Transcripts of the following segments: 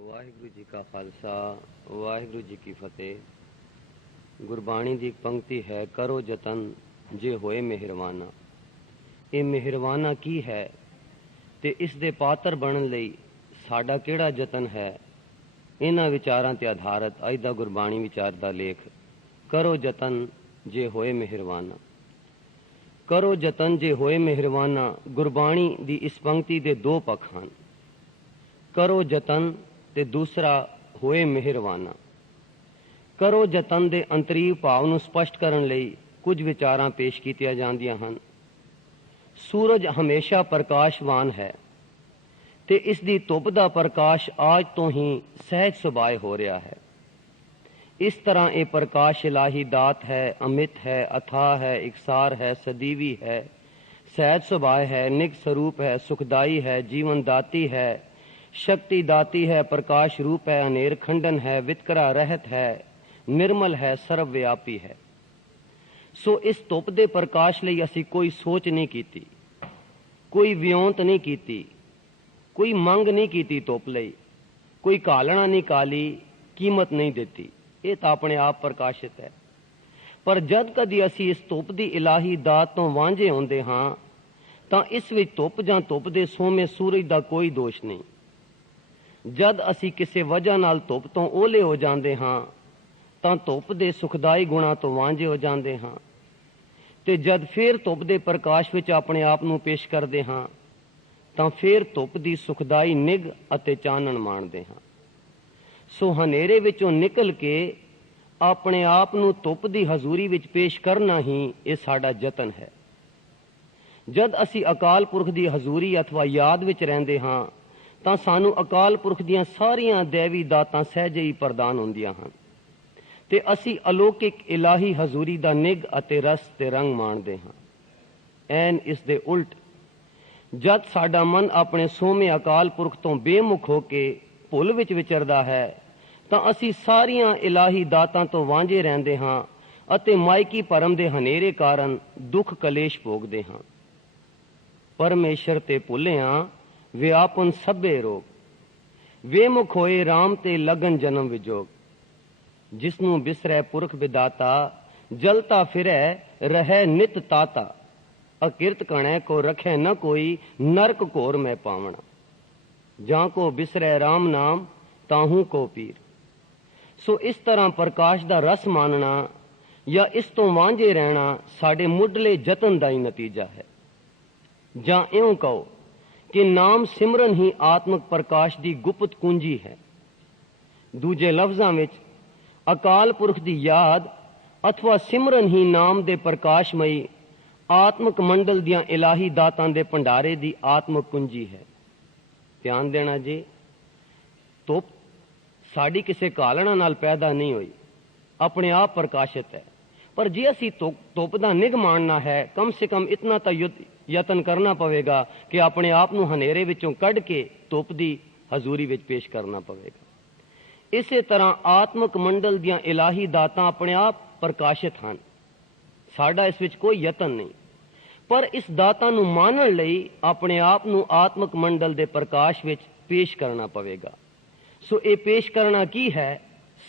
वाहिगुरु जी का खालसा वाहिगुरु जी की फतेह। गुरबाणी दी एक पंक्ति है, करो जतन जे होए मेहरवाना। ये मेहरवाना की है ते इस दे पात्र बनन लई साडा किहड़ा जतन है। इन्हां विचारां ते आधारित अज दा गुरबाणी विचार दा लेख, करो जतन जे होए मेहरवाना। करो जतन जे होए मेहरवाना। गुरबाणी दी इस पंक्ति दे दो पक्ष हन, करो जतन ते दूसरा होए मेहरवाना। करो जतन दे अंतरीव भाव नूं स्पष्ट करन लई कुछ विचारां पेश कीतियां जांदियां हन। सूरज हमेशा प्रकाशवान है ते इस दी धुप दा प्रकाश आज तो ही सहज सुभाए हो रहा है। इस तरह ये प्रकाश इलाही दात है, अमित है, अथाह है, इकसार है, सदीवी है, सहज सुभाए है, निग स्वरूप है, सुखदाई है, जीवन दाती है, शक्ति दाती है, प्रकाश रूप है, अनेर खंडन है, वितकरा रहत है, निर्मल है, सर्वव्यापी है। सो इस धुप दे प्रकाश लई असी कोई सोच नहीं कीती, कोई वियोंत नहीं कीती, कोई मंग नहीं कीती धुप लई, कोई कालना नहीं काली, कीमत नहीं देती। ये तो अपने आप प्रकाशित है। पर जद कदी असी इस धुप दी इलाही दात तो वांझे होंदे हां तां इस विच धुप जां धुप दे सोमे सूरज दा कोई दोष नहीं। जद असी किसी वजह नाल धुप तो ओले हो जाते हाँ तां धुप दे सुखदाई गुणा तो वांझे हो जाते हाँ, ते जद फिर धुप दे प्रकाश विच अपने आप नूं पेश करते हाँ तां फिर धुप दी सुखदाई निग अते चानण माणदे हाँ। सो हनेरे विचों निकल के अपने आप नूं धुप दी हजूरी विच पेश करना ही ये साडा जतन है। जद असी अकाल पुरख दी हजूरी अथवा याद विच रहिंदे हां तां सानू अकाल पुरख दीआं सारियां दैवी दातां सहजे ही प्रदान होंदियां हन ते असी अलौकिक इलाही हजूरी दा निग अते रस ते रंग माणदे हां। ऐन इस दे उल्ट जद साडा मन अपने सोमे अकाल पुरख तो बेमुख हो के भुल विच विचरदा है तां असी सारियां इलाही दातां तो वांझे रहिंदे हां अते मायकी भरम दे हनेरे कारण दुख कलेश भोगदे हां। परमेश्वर ते भुलियां व्यापन सभे रोग, वेमुख होए राम ते लगन जन्म विजोग। जिसनू बिसरै पुरख विदाता, जलता फिरै रहै नित ताता। अकिरत कणै को रखै न कोई, नरक घोर में पावना। जां को बिसरै राम नाम, ताहू को पीर। सो इस तरह प्रकाश दा रस मानना या इस तो वांझे रहना साडे मुढ़ले जतन दा ही नतीजा है। जां इउं कहो कि नाम सिमरन ही आत्मक प्रकाश दी गुप्त कुंजी है। दूजे लफ्जां विच अकाल पुरख दी याद अथवा सिमरन ही नाम दे प्रकाशमयी आत्मक मंडल दियां इलाही दातां दे भंडारे दी आत्मक कुंजी है। ध्यान देना जी, धुप साड़ी किसी कालना नाल पैदा नहीं हुई, अपने आप प्रकाशित है। पर जे असी धुप दा निग मानना है, कम से कम इतना तो यतन करना पवेगा कि अपने आप नूं हनेरे विचों कढ़ के धुप दी हजूरी विच पेश करना पवेगा। इसे तरह आत्मक मंडल दियां इलाही दातां अपने आप प्रकाशित हन, साडा इस विच कोई यतन नहीं। पर इस दातां नूं मानण लई अपने आप नूं आत्मक मंडल दे प्रकाश विच पेश करना पवेगा। सो ये पेश करना की है?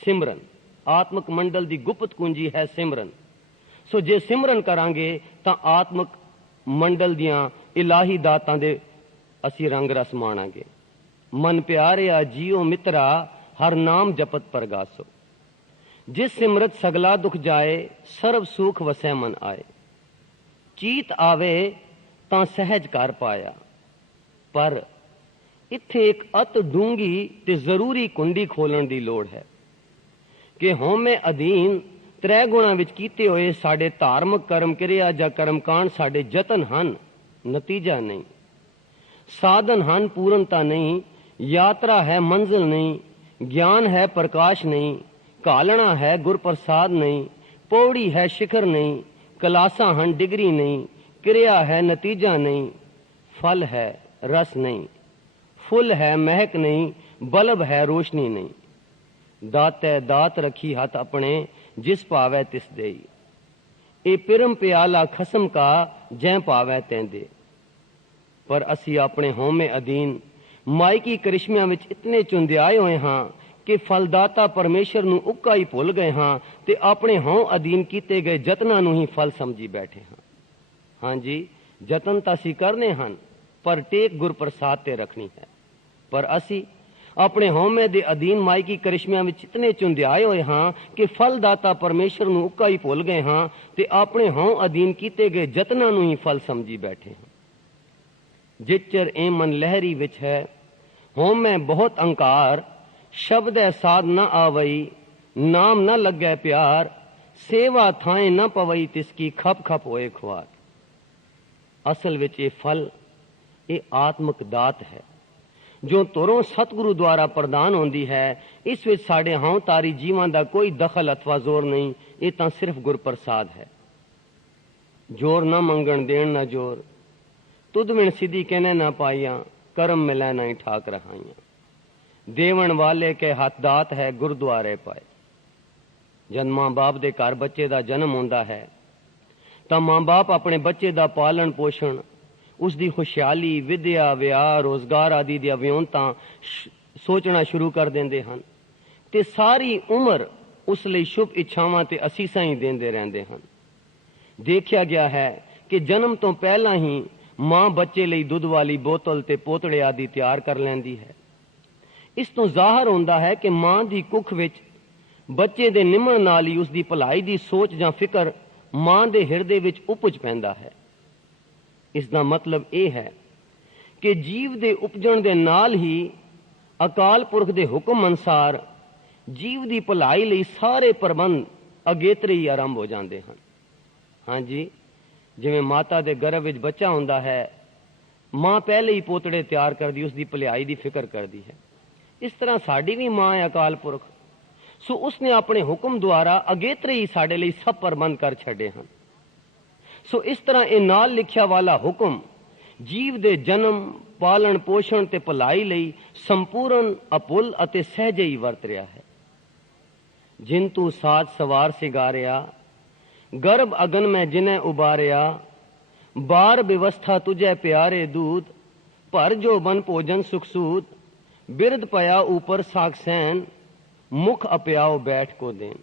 सिमरन। आत्मक मंडल दी गुप्त कुंजी है सिमरन। सो जे सिमरन करांगे तां आत्मक मंडल दियां इलाही दातां दे असी रंग रस माणांगे। मन प्यारिया जियो मित्रा, हर नाम जपत परगासो। जिस सिमरत सगला दुख जाए, सर्व सुख वसै मन आए। चीत आवे तां सहज कर पाया। पर इत्थे एक अत डूंगी ते जरूरी कुंडी खोलण दी लोड़ है कि होमे अधीन त्रै गुणा विच कीते होए साडे धार्मिक कर्म क्रिया जां कर्मकांड साडे जतन हन, नतीजा नहीं। साधन हन, पूर्णता नहीं। यात्रा है, मंजिल नहीं। ज्ञान है, प्रकाश नहीं। कालना है, गुर प्रसाद नहीं। पौड़ी है, शिखर नहीं। कलासा हन, डिग्री नहीं। क्रिया है, नतीजा नहीं। फल है, रस नहीं। फुल है, महक नहीं। बल्ब है, रोशनी नहीं। दातै दात रखी हाथ अपने, जिस पावै तिस देई। ए पिरम प्याला खसम का, जै पावै तैं दे। पर असी अपने होमे अधीन ਮਾਇਕੀ ਕਰਿਸ਼ਮਿਆਂ ਵਿੱਚ ਇਤਨੇ ਚੁੰਧਿਆਏ ਹੋਏ ਹਾਂ ਕਿ ਫਲਦਾਤਾ ਪਰਮੇਸ਼ਰ ਨੂੰ ਉੱਕਾ ਹੀ ਭੁੱਲ ਗਏ ਹਾਂ ਤੇ ਆਪਣੇ ਹਉ ਅਧੀਨ ਕੀਤੇ ਗਏ ਯਤਨਾਂ ਨੂੰ ਹੀ ਫਲ ਸਮਝੀ ਬੈਠੇ ਹਾਂ। ਹਾਂਜੀ, ਯਤਨ ਤਾਂ ਅਸੀਂ ਕਰਨੇ ਹਨ, ਪਰ ਟੇਕ ਗੁਰਪ੍ਰਸਾਦ ਤੇ ਰੱਖਣੀ ਹੈ। ਪਰ ਅਸੀਂ ਆਪਣੇ ਹਉਮੈ ਦੇ ਅਧੀਨ ਮਾਇਕੀ ਕਰਿਸ਼ਮਿਆਂ ਵਿੱਚ ਇਤਨੇ ਚੁੰਧਿਆਏ ਹੋਏ ਹਾਂ ਕਿ ਫਲਦਾਤਾ ਪਰਮੇਸ਼ਰ ਨੂੰ ਉੱਕਾ ਹੀ ਭੁੱਲ ਗਏ ਹਾਂ ਤੇ ਆਪਣੇ ਹਉ ਅਧੀਨ ਕੀਤੇ ਗਏ ਯਤਨਾਂ ਨੂੰ ਹੀ ਫਲ ਸਮਝੀ ਬੈਠੇ ਹਾਂ। ਜਿਚਰ ਇਹ ਮਨ ਲਹਿਰੀ ਵਿੱਚ ਹੈ, ਹਉਮੈ ਬਹੁਤ ਅੰਕਾਰ, ਸ਼ਬਦ ਹੈ ਸਾਧ ਨਾ ਆਵਈ, ਨਾਮ ਨਾ ਲੱਗੈ ਪਿਆਰ, ਸੇਵਾ ਥਾਏ ਨਾ ਪਵਈ, ਤਿਸਕੀ ਖਪ ਖਪ ਹੋਏ ਖੁਆਰ। ਅਸਲ ਵਿੱਚ ਇਹ ਫਲ, ਇਹ ਆਤਮਿਕ ਦਾਤ ਹੈ ਜੋ ਤੁਰੋਂ ਸਤਿਗੁਰੂ ਦੁਆਰਾ ਪ੍ਰਦਾਨ ਹੁੰਦੀ ਹੈ। ਇਸ ਵਿੱਚ ਸਾਡੇ ਹਉ ਤਾਰੀ ਜੀਵਾਂ ਦਾ ਕੋਈ ਦਖਲ ਅਥਵਾ ਜ਼ੋਰ ਨਹੀਂ, ਇਹ ਤਾਂ ਸਿਰਫ ਗੁਰਪ੍ਰਸਾਦ ਹੈ। ਜੋਰ ਨਾ ਮੰਗਣ ਦੇਣ ਨਾ ਜੋਰ, ਤੁਧ ਵਿਣ ਸਿੱਧੀ ਕਹਿਣੇ ਨਾ ਪਾਈਆਂ, ਕਰਮ ਮਿਲੈ ਨਹੀਂ ਠਾਕ ਰਹਾਈਆਂ। ਦੇਵਣ ਵਾਲੇ ਕੇ ਹੱਥ ਦਾਤ ਹੈ, ਗੁਰਦੁਆਰੇ ਪਾਏ। ਜਦ ਮਾਂ ਬਾਪ ਦੇ ਘਰ ਬੱਚੇ ਦਾ ਜਨਮ ਹੁੰਦਾ ਹੈ ਤਾਂ ਮਾਂ ਬਾਪ ਆਪਣੇ ਬੱਚੇ ਦਾ ਪਾਲਣ ਪੋਸ਼ਣ, ਉਸ ਦੀ ਖੁਸ਼ਹਾਲੀ, ਵਿਦਿਆ, ਵਿਆਹ, ਰੋਜ਼ਗਾਰ ਆਦਿ ਦੀਆਂ ਵਿਉਂਤਾਂ ਸੋਚਣਾ ਸ਼ੁਰੂ ਕਰ ਦਿੰਦੇ ਹਨ ਤੇ ਸਾਰੀ ਉਮਰ ਉਸ ਲਈ ਸ਼ੁਭ ਇੱਛਾਵਾਂ ਤੇ ਅਸੀਸਾਂ ਹੀ ਦਿੰਦੇ ਰਹਿੰਦੇ ਹਨ। ਦੇਖਿਆ ਗਿਆ ਹੈ ਕਿ ਜਨਮ ਤੋਂ ਪਹਿਲਾਂ ਹੀ ਮਾਂ ਬੱਚੇ ਲਈ ਦੁੱਧ ਵਾਲੀ ਬੋਤਲ ਤੇ ਪੋਤੜੇ ਆਦਿ ਤਿਆਰ ਕਰ ਲੈਂਦੀ ਹੈ। ਇਸ ਤੋਂ ਜ਼ਾਹਰ ਹੁੰਦਾ ਹੈ ਕਿ ਮਾਂ ਦੀ ਕੁੱਖ ਵਿੱਚ ਬੱਚੇ ਦੇ ਨਿਮਣ ਨਾਲ ਹੀ ਉਸ ਦੀ ਭਲਾਈ ਦੀ ਸੋਚ ਜਾਂ ਫਿਕਰ ਮਾਂ ਦੇ ਹਿਰਦੇ ਵਿੱਚ ਉਪਜ ਪੈਂਦਾ ਹੈ। ਇਸ ਦਾ ਮਤਲਬ ਇਹ ਹੈ ਕਿ ਜੀਵ ਦੇ ਉਪਜਣ ਦੇ ਨਾਲ ਹੀ ਅਕਾਲ ਪੁਰਖ ਦੇ ਹੁਕਮ ਅਨੁਸਾਰ ਜੀਵ ਦੀ ਭਲਾਈ ਲਈ ਸਾਰੇ ਪ੍ਰਬੰਧ ਅਗੇਤਰੇ ਹੀ ਆਰੰਭ ਹੋ ਜਾਂਦੇ ਹਨ। ਹਾਂਜੀ, ਜਿਵੇਂ ਮਾਤਾ ਦੇ ਗਰਭ ਵਿੱਚ ਬੱਚਾ ਹੁੰਦਾ ਹੈ, ਮਾਂ ਪਹਿਲੇ ਹੀ ਪੋਤੜੇ ਤਿਆਰ ਕਰਦੀ, ਉਸ ਦੀ ਭਲਾਈ ਦੀ ਫਿਕਰ ਕਰਦੀ ਹੈ। ਇਸ ਤਰ੍ਹਾਂ ਸਾਡੀ ਵੀ ਮਾਂ ਹੈ ਅਕਾਲ ਪੁਰਖ, ਸੋ ਉਸਨੇ ਆਪਣੇ ਹੁਕਮ ਦੁਆਰਾ ਅਗੇਤਰੇ ਹੀ ਸਾਡੇ ਲਈ ਸਭ ਪ੍ਰਬੰਧ ਕਰ ਛੱਡੇ ਹਨ। ਸੋ ਇਸ ਤਰ੍ਹਾਂ ਇਹ ਨਾਲ ਲਿਖਿਆ ਵਾਲਾ ਹੁਕਮ ਜੀਵ ਦੇ ਜਨਮ, ਪਾਲਣ ਪੋਸ਼ਣ ਤੇ ਭਲਾਈ ਲਈ ਸੰਪੂਰਨ, ਅਪੁੱਲ ਅਤੇ ਸਹਿਜੇ ਹੀ ਵਰਤ ਰਿਹਾ ਹੈ। ਜਿਨ ਤੂੰ ਸਾਜ ਸਵਾਰ ਸਿਗਾਰਿਆ, ਗਰਭ ਅਗਨ ਮੈਂ ਜਿਨੈ ਉਬਾਰਿਆ, ਬਾਰ ਵਿਵਸਥਾ ਤੁਝੈ ਪਿਆਰੇ ਦੂਤ, ਭਰ ਜੋ ਬਨ ਭੋਜਨ ਸੁਖਸੂਤ, ਬਿਰਧ ਪਿਆ ਉਪਰ ਸਾਖਸੈਨ, ਮੁਖ ਅਪਿਆਓ ਬੈਠ ਕੋ ਦੇਨ।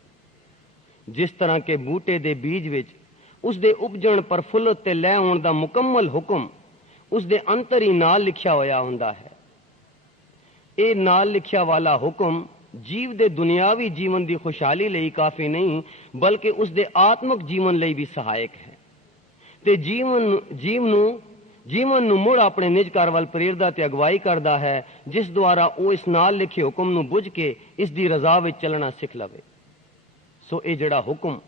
ਜਿਸ ਤਰ੍ਹਾਂ ਕਿ ਬੂਟੇ ਦੇ ਬੀਜ ਵਿੱਚ ਉਸ ਦੇ ਉਪਜਣ, ਪ੍ਰਫੁੱਲਤ ਤੇ ਲੈ ਆਉਣ ਦਾ ਮੁਕੰਮਲ ਹੁਕਮ ਉਸ ਦੇ ਅੰਦਰ ਹੀ ਨਾਲ ਲਿਖਿਆ ਹੋਇਆ ਹੁੰਦਾ ਹੈ, ਇਹ ਨਾਲ ਲਿਖਿਆ ਵਾਲਾ ਹੁਕਮ ਜੀਵ ਦੇ ਦੁਨਿਆਵੀ ਜੀਵਨ ਦੀ ਖੁਸ਼ਹਾਲੀ ਲਈ ਕਾਫੀ ਨਹੀਂ, ਬਲਕਿ ਉਸ ਦੇ ਆਤਮਿਕ ਜੀਵਨ ਲਈ ਵੀ ਸਹਾਇਕ ਹੈ ਤੇ ਜੀਵਨ ਨੂੰ ਮੁੜ ਆਪਣੇ ਨਿਜ ਘਰ ਵੱਲ ਪ੍ਰੇਰਦਾ ਤੇ ਅਗਵਾਈ ਕਰਦਾ ਹੈ, ਜਿਸ ਦੁਆਰਾ ਉਹ ਇਸ ਨਾਲ ਲਿਖੇ ਹੁਕਮ ਨੂੰ ਬੁੱਝ ਕੇ ਇਸ ਦੀ ਰਜ਼ਾ ਵਿੱਚ ਚੱਲਣਾ ਸਿੱਖ ਲਵੇ। ਸੋ ਇਹ ਜਿਹੜਾ ਹੁਕਮ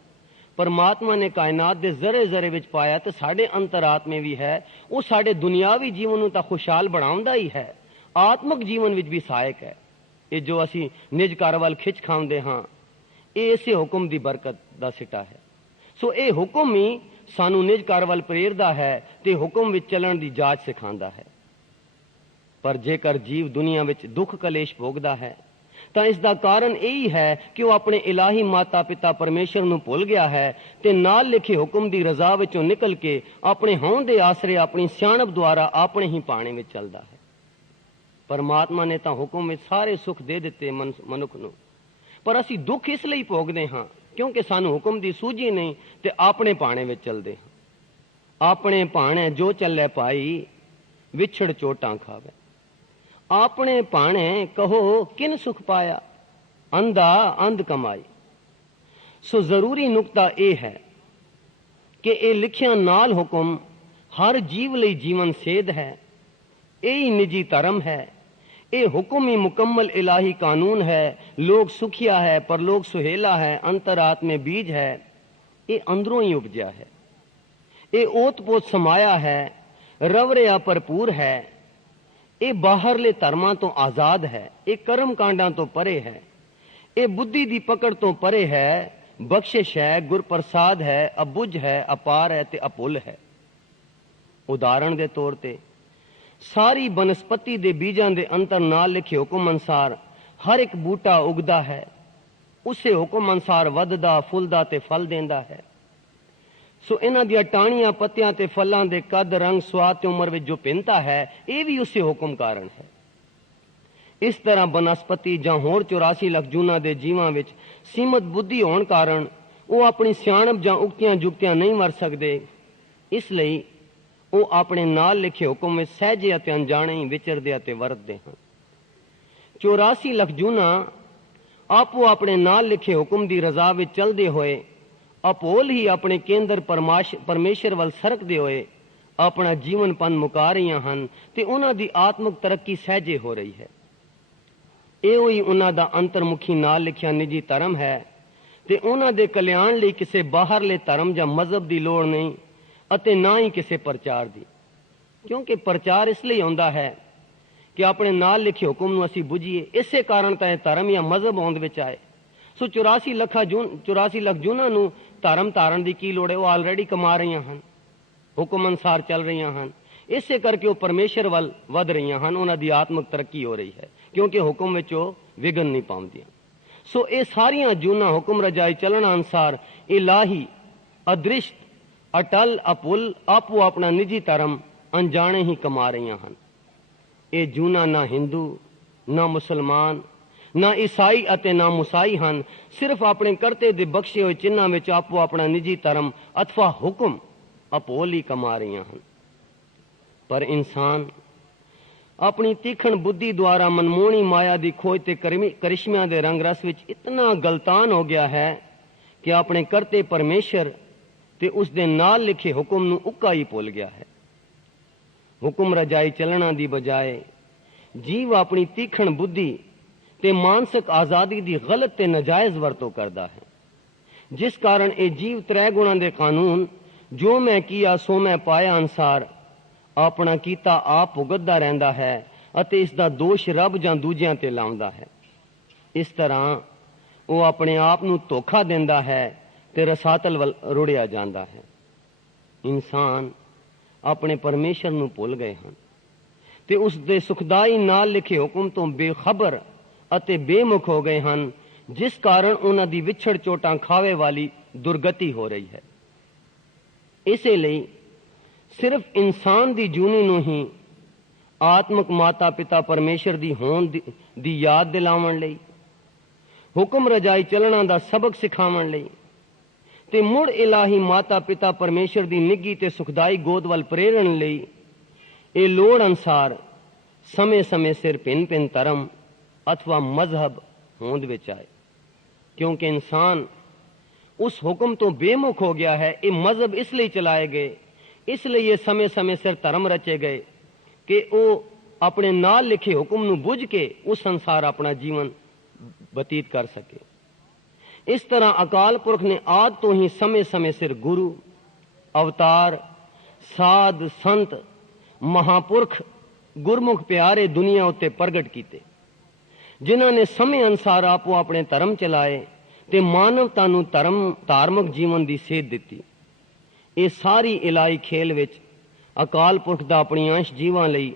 ਪਰਮਾਤਮਾ ਨੇ ਕਾਇਨਾਤ ਦੇ ਜ਼ਰੇ ਜ਼ਰੇ ਵਿੱਚ ਪਾਇਆ ਤੇ ਸਾਡੇ ਅੰਤਰਾਤਮੇ ਵੀ ਹੈ, ਉਹ ਸਾਡੇ ਦੁਨਿਆਵੀ ਜੀਵਨ ਨੂੰ ਤਾਂ ਖੁਸ਼ਹਾਲ ਬਣਾਉਂਦਾ ਹੀ ਹੈ, ਆਤਮਿਕ ਜੀਵਨ ਵਿੱਚ ਵੀ ਸਹਾਇਕ ਹੈ। ਇਹ ਜੋ ਅਸੀਂ ਨਿਜ ਘਰ ਵੱਲ ਖਿੱਚ ਖਾਂਦੇ ਹਾਂ, ਇਹ ਇਸੇ ਹੁਕਮ ਦੀ ਬਰਕਤ ਦਾ ਸਿੱਟਾ ਹੈ। ਸੋ ਇਹ ਹੁਕਮ ਹੀ ਸਾਨੂੰ ਨਿਜ ਘਰ ਵੱਲ ਪ੍ਰੇਰਦਾ ਹੈ ਤੇ ਹੁਕਮ ਵਿੱਚ ਚੱਲਣ ਦੀ ਜਾਚ ਸਿਖਾਉਂਦਾ ਹੈ। ਪਰ ਜੇਕਰ ਜੀਵ ਦੁਨੀਆ ਵਿੱਚ ਦੁੱਖ ਕਲੇਸ਼ ਭੋਗਦਾ ਹੈ ਤਾਂ ਇਸ ਦਾ ਕਾਰਨ ਇਹੀ ਹੈ ਕਿ ਉਹ ਆਪਣੇ ਇਲਾਹੀ ਮਾਤਾ ਪਿਤਾ ਪਰਮੇਸ਼ਰ ਨੂੰ ਭੁੱਲ ਗਿਆ ਹੈ ਤੇ ਨਾਲ ਲਿਖੇ ਹੁਕਮ ਦੀ ਰਜ਼ਾ ਵਿੱਚੋਂ ਨਿਕਲ ਕੇ ਆਪਣੇ ਹੋਂਦ ਦੇ ਆਸਰੇ, ਆਪਣੀ ਸਿਆਣਪ ਦੁਆਰਾ ਆਪਣੇ ਹੀ ਪਾਣੇ ਵਿੱਚ ਚੱਲਦਾ ਹੈ। ਪਰਮਾਤਮਾ ਨੇ ਤਾਂ ਹੁਕਮ ਵਿੱਚ ਸਾਰੇ ਸੁੱਖ ਦੇ ਦਿੱਤੇ ਮਨੁੱਖ ਨੂੰ, ਪਰ ਅਸੀਂ ਦੁੱਖ ਇਸ ਲਈ ਭੋਗਦੇ ਹਾਂ ਕਿਉਂਕਿ ਸਾਨੂੰ ਹੁਕਮ ਦੀ ਸੂਝੀ ਨਹੀਂ ਤੇ ਆਪਣੇ ਪਾਣੇ ਵਿੱਚ ਚੱਲਦੇ ਹਾਂ। ਆਪਣੇ ਭਾਣੇ ਜੋ ਚੱਲੇ ਭਾਈ, ਵਿਛੜ ਚੋਟਾਂ ਖਾਵੇ। ਆਪਣੇ ਭਾਣੇ ਕਹੋ ਕਿਨ ਸੁਖ ਪਾਇਆ, ਅੰਧਾ ਅੰਧ ਕਮਾਈ। ਸੋ ਜ਼ਰੂਰੀ ਨੁਕਤਾ ਇਹ ਹੈ ਕਿ ਇਹ ਲਿਖਿਆ ਨਾਲ ਹੁਕਮ ਹਰ ਜੀਵ ਲਈ ਜੀਵਨ ਸੇਧ ਹੈ, ਇਹ ਹੀ ਨਿੱਜੀ ਧਰਮ ਹੈ। ਇਹ ਹੁਕਮ ਹੀ ਮੁਕੰਮਲ ਇਲਾਹੀ ਕਾਨੂੰਨ ਹੈ। ਲੋਕ ਸੁਖਿਆ ਹੈ, ਪਰਲੋਕ ਸੁਹੇਲਾ ਹੈ, ਅੰਤਰਾਤਮੇ ਬੀਜ ਹੈ। ਇਹ ਅੰਦਰੋਂ ਹੀ ਉਪਜਿਆ ਹੈ, ਇਹ ਓਤ-ਪੋਤ ਸਮਾਇਆ ਹੈ, ਰਵਰਿਆ ਭਰਪੂਰ ਹੈ। ਇਹ ਬਾਹਰਲੇ ਧਰਮਾਂ ਤੋਂ ਆਜ਼ਾਦ ਹੈ, ਇਹ ਕਰਮ ਕਾਂਡਾਂ ਤੋਂ ਪਰੇ ਹੈ, ਇਹ ਬੁੱਧੀ ਦੀ ਪਕੜ ਤੋਂ ਪਰੇ ਹੈ, ਬਖਸ਼ਿਸ਼ ਹੈ, ਗੁਰਪ੍ਰਸਾਦ ਹੈ, ਅਬੁੱਝ ਹੈ, ਅਪਾਰ ਹੈ ਤੇ ਅਪੁੱਲ ਹੈ। ਉਦਾਹਰਣ ਦੇ ਤੌਰ ਤੇ ਸਾਰੀ ਬਨਸਪਤੀ ਦੇ ਬੀਜਾਂ ਦੇ ਅੰਦਰ ਨਾਲ ਲਿਖੇ ਹੁਕਮ ਅਨੁਸਾਰ ਹਰ ਇੱਕ ਬੂਟਾ ਉਗਦਾ ਹੈ, ਉਸੇ ਹੁਕਮ ਅਨੁਸਾਰ ਵੱਧਦਾ, ਫੁੱਲਦਾ ਤੇ ਫਲ ਦਿੰਦਾ ਹੈ। ਸੋ ਇਹਨਾਂ ਦੀਆਂ ਟਾਹਣੀਆਂ, ਪੱਤਿਆਂ ਤੇ ਫਲਾਂ ਦੇ ਕੱਦ, ਰੰਗ, ਸਵਾਦ ਤੇ ਉਮਰ ਵਿੱਚ ਜੋ ਭਿੰਨਤਾ ਹੈ, ਇਹ ਵੀ ਉਸੇ ਹੁਕਮ ਕਾਰਨ ਹੈ। ਇਸ ਤਰ੍ਹਾਂ ਬਨਸਪਤੀ ਜਾਂ ਹੋਰ 84 ਲੱਖ ਜੂਨਾਂ ਦੇ ਜੀਵਾਂ ਵਿੱਚ ਸੀਮਤ ਬੁੱਧੀ ਹੋਣ ਕਾਰਨ ਉਹ ਆਪਣੀ ਸਿਆਣਪ ਜਾਂ ਉਕਤੀਆਂ ਜੁਗਤੀਆਂ ਨਹੀਂ ਵਰਤ ਸਕਦੇ। ਇਸ ਲਈ ਉਹ ਆਪਣੇ ਨਾਲ ਲਿਖੇ ਹੁਕਮ ਵਿੱਚ ਸਹਿਜੇ ਅਤੇ ਅਣਜਾਣੇ ਹੀ ਵਿਚਰਦੇ ਅਤੇ ਵਰਤਦੇ ਹਨ। 84 ਲੱਖ ਜੂਨਾਂ ਆਪੋ ਆਪਣੇ ਨਾਲ ਲਿਖੇ ਹੁਕਮ ਦੀ ਰਜ਼ਾ ਵਿੱਚ ਚਲਦੇ ਹੋਏ ਅਪੋਲ ਹੀ ਆਪਣੇ ਕੇਂਦਰ ਪਰਮੇਸ਼ਰ ਵੱਲ ਸਰਕਦੇ ਹੋਏ ਆਪਣਾ ਜੀਵਨ ਪੰਨ ਮੁਕਾ ਰਹੀਆਂ ਹਨ ਤੇ ਉਹਨਾਂ ਦੀ ਆਤਮਿਕ ਤਰੱਕੀ ਸਹਿਜੇ ਹੋ ਰਹੀ ਹੈ। ਇਹੋ ਹੀ ਉਹਨਾਂ ਦਾ ਅੰਤਰਮੁਖੀ ਨਾਲ ਲਿਖਿਆ ਨਿੱਜੀ ਧਰਮ ਹੈ ਤੇ ਉਹਨਾਂ ਦੇ ਕਲਿਆਣ ਲਈ ਕਿਸੇ ਬਾਹਰਲੇ ਧਰਮ ਜਾਂ ਮਜ਼ਹਬ ਦੀ ਲੋੜ ਨਹੀਂ ਅਤੇ ਨਾ ਹੀ ਕਿਸੇ ਪ੍ਰਚਾਰ ਦੀ, ਕਿਉਂਕਿ ਪ੍ਰਚਾਰ ਇਸ ਲਈ ਹੁੰਦਾ ਹੈ ਕਿ ਆਪਣੇ ਨਾਲ ਲਿਖੇ ਹੁਕਮ ਨੂੰ ਅਸੀਂ ਬੁੱਝੀਏ। ਇਸੇ ਕਾਰਨ ਤਾਂ ਇਹ ਧਰਮ ਜਾਂ ਮਜ਼ਹਬ ਹੋਂਦ ਵਿੱਚ ਆਏ। ਸੋ 84 ਲੱਖ ਜੂਨਾਂ ਨੂੰ ਧਰਮ ਧਾਰਨ ਦੀ ਕੀ ਲੋੜ ਹੈ? ਉਹ ਆਲਰੇਡੀ ਕਮਾ ਰਹੀਆਂ ਹਨ, ਹੁਕਮ ਅਨੁਸਾਰ ਚੱਲ ਰਹੀਆਂ ਹਨ। ਇਸੇ ਕਰਕੇ ਉਹ ਪਰਮੇਸ਼ਰ ਵੱਲ ਵਧ ਰਹੀਆਂ ਹਨ, ਉਹਨਾਂ ਦੀ ਆਤਮਿਕ ਤਰੱਕੀ ਹੋ ਰਹੀ ਹੈ, ਕਿਉਂਕਿ ਹੁਕਮ ਵਿੱਚ ਉਹ ਵਿਘਨ ਨਹੀਂ ਪਾਉਂਦੀਆਂ। ਸੋ ਇਹ ਸਾਰੀਆਂ ਜੂਨਾਂ ਹੁਕਮ ਰਜਾਈ ਚੱਲਣ ਅਨੁਸਾਰ ਇਲਾਹੀ ਅਦ੍ਰਿਸ਼ਟ ਅਟਲ ਅਪੁੱਲ ਆਪੋ ਆਪਣਾ ਨਿੱਜੀ ਧਰਮ ਅਣਜਾਣੇ ਹੀ ਕਮਾ ਰਹੀਆਂ ਹਨ। ਇਹ ਜੂਨਾਂ ਨਾ ਹਿੰਦੂ, ਨਾ ਮੁਸਲਮਾਨ, ਨਾ ਈਸਾਈ ਅਤੇ ਨਾ ਮੁਸਾਈ ਹਨ। ਸਿਰਫ ਆਪਣੇ ਕਰਤੇ ਦੇ ਬਖਸ਼ੇ ਹੋਏ ਚਿੰਨ੍ਹਾਂ ਵਿੱਚ ਆਪੋ ਆਪਣਾ ਨਿੱਜੀ ਧਰਮ ਅਥਵਾ ਹੁਕਮ ਅਪੋਲ ਹੀ ਕਮਾ ਰਹੀਆਂ ਹਨ। ਪਰ ਇਨਸਾਨ ਆਪਣੀ ਤੀਖਣ ਬੁੱਧੀ ਦੁਆਰਾ ਮਨਮੋਹਣੀ ਮਾਇਆ ਦੀ ਖੋਜ ਤੇ ਕਰਿਸ਼ਮਿਆਂ ਦੇ ਰੰਗ ਰਸ ਵਿੱਚ ਇਤਨਾ ਗਲਤਾਨ ਹੋ ਗਿਆ ਹੈ ਕਿ ਆਪਣੇ ਕਰਤੇ ਪਰਮੇਸ਼ਰ ਤੇ ਉਸ ਦੇ ਨਾਲ ਲਿਖੇ ਹੁਕਮ ਨੂੰ ਉੱਕਾ ਹੀ ਭੁੱਲ ਗਿਆ ਹੈ। ਹੁਕਮ ਰਜਾਈ ਚੱਲਣਾ ਦੀ ਬਜਾਏ ਜੀਵ ਆਪਣੀ ਤੀਖਣ ਬੁੱਧੀ ਤੇ ਮਾਨਸਿਕ ਆਜ਼ਾਦੀ ਦੀ ਗਲਤ ਤੇ ਨਜਾਇਜ਼ ਵਰਤੋਂ ਕਰਦਾ ਹੈ, ਜਿਸ ਕਾਰਨ ਇਹ ਜੀਵ ਤ੍ਰੈ ਗੁਣਾਂ ਦੇ ਕਾਨੂੰਨ ਜੋ ਮੈਂ ਕੀਆ ਸੋ ਮੈਂ ਪਾਇਆ ਅਨੁਸਾਰ ਆਪਣਾ ਕੀਤਾ ਆਪ ਭੁਗਤਦਾ ਰਹਿੰਦਾ ਹੈ ਅਤੇ ਇਸ ਦਾ ਦੋਸ਼ ਰੱਬ ਜਾਂ ਦੂਜਿਆਂ ਤੇ ਲਾਉਂਦਾ ਹੈ। ਇਸ ਤਰ੍ਹਾਂ ਉਹ ਆਪਣੇ ਆਪ ਨੂੰ ਧੋਖਾ ਦਿੰਦਾ ਹੈ ਤੇ ਰਸਾਤਲ ਵੱਲ ਰੁੜਿਆ ਜਾਂਦਾ ਹੈ। ਇਨਸਾਨ ਆਪਣੇ ਪਰਮੇਸ਼ਰ ਨੂੰ ਭੁੱਲ ਗਏ ਹਨ ਤੇ ਉਸ ਦੇ ਸੁਖਦਾਈ ਨਾਲ ਲਿਖੇ ਹੁਕਮ ਤੋਂ ਬੇਖਬਰ ਅਤੇ ਬੇਮੁਖ ਹੋ ਗਏ ਹਨ, ਜਿਸ ਕਾਰਨ ਉਹਨਾਂ ਦੀ ਵਿਛੜ ਚੋਟਾਂ ਖਾਵੇ ਵਾਲੀ ਦੁਰਗਤੀ ਹੋ ਰਹੀ ਹੈ। ਇਸੇ ਲਈ ਸਿਰਫ ਇਨਸਾਨ ਦੀ ਜੂਨੀ ਨੂੰ ਹੀ ਆਤਮਿਕ ਮਾਤਾ ਪਿਤਾ ਪਰਮੇਸ਼ਰ ਦੀ ਹੋਂਦ ਦੀ ਯਾਦ ਦਿਲਾਉਣ ਲਈ, ਹੁਕਮ ਰਜਾਈ ਚੱਲਣਾ ਦਾ ਸਬਕ ਸਿਖਾਉਣ ਲਈ ਤੇ ਮੁੜ ਇਲਾਹੀ ਮਾਤਾ ਪਿਤਾ ਪਰਮੇਸ਼ਰ ਦੀ ਨਿੱਘੀ ਤੇ ਸੁਖਦਾਈ ਗੋਦ ਵੱਲ ਪ੍ਰੇਰਣ ਲਈ ਇਹ ਲੋੜ ਅਨੁਸਾਰ ਸਮੇਂ-ਸਮੇਂ ਸਿਰ ਭਿੰਨ-ਭਿੰਨ ਧਰਮ ਅਥਵਾ ਮਜ਼ਹਬ ਹੋਂਦ ਵਿੱਚ ਆਏ। ਕਿਉਂਕਿ ਇਨਸਾਨ ਉਸ ਹੁਕਮ ਤੋਂ ਬੇਮੁਖ ਹੋ ਗਿਆ ਹੈ। ਇਹ ਮਜ਼ਹਬ ਇਸ ਲਈ ਚਲਾਏ ਗਏ, ਇਸ ਲਈ ਇਹ ਸਮੇਂ-ਸਮੇਂ ਸਿਰ ਧਰਮ ਰਚੇ ਗਏ ਕਿ ਉਹ ਆਪਣੇ ਨਾਲ ਲਿਖੇ ਹੁਕਮ ਨੂੰ ਬੁੱਝ ਕੇ ਉਸ ਅਨੁਸਾਰ ਆਪਣਾ ਜੀਵਨ ਬਤੀਤ ਕਰ ਸਕੇ। ਇਸ ਤਰ੍ਹਾਂ ਅਕਾਲ ਪੁਰਖ ਨੇ ਆਦ ਤੋਂ ਹੀ ਸਮੇਂ-ਸਮੇਂ ਸਿਰ ਗੁਰੂ, ਅਵਤਾਰ, ਸਾਧ, ਸੰਤ, ਮਹਾਪੁਰਖ, ਗੁਰਮੁਖ ਪਿਆਰੇ ਦੁਨੀਆ ਉੱਤੇ ਪ੍ਰਗਟ ਕੀਤੇ, ਜਿਨ੍ਹਾਂ ਨੇ ਸਮੇਂ ਅਨੁਸਾਰ ਆਪੋ ਆਪਣੇ ਧਰਮ ਚਲਾਏ ਤੇ ਮਾਨਵਤਾ ਨੂੰ ਧਾਰਮਿਕ ਜੀਵਨ ਦੀ ਸੇਧ ਦਿੱਤੀ। ਇਹ ਸਾਰੀ ਇਲਾਹੀ ਖੇਲ ਵਿੱਚ ਅਕਾਲ ਪੁਰਖ ਦਾ ਆਪਣੀ ਅੰਸ਼ ਜੀਵਾਂ ਲਈ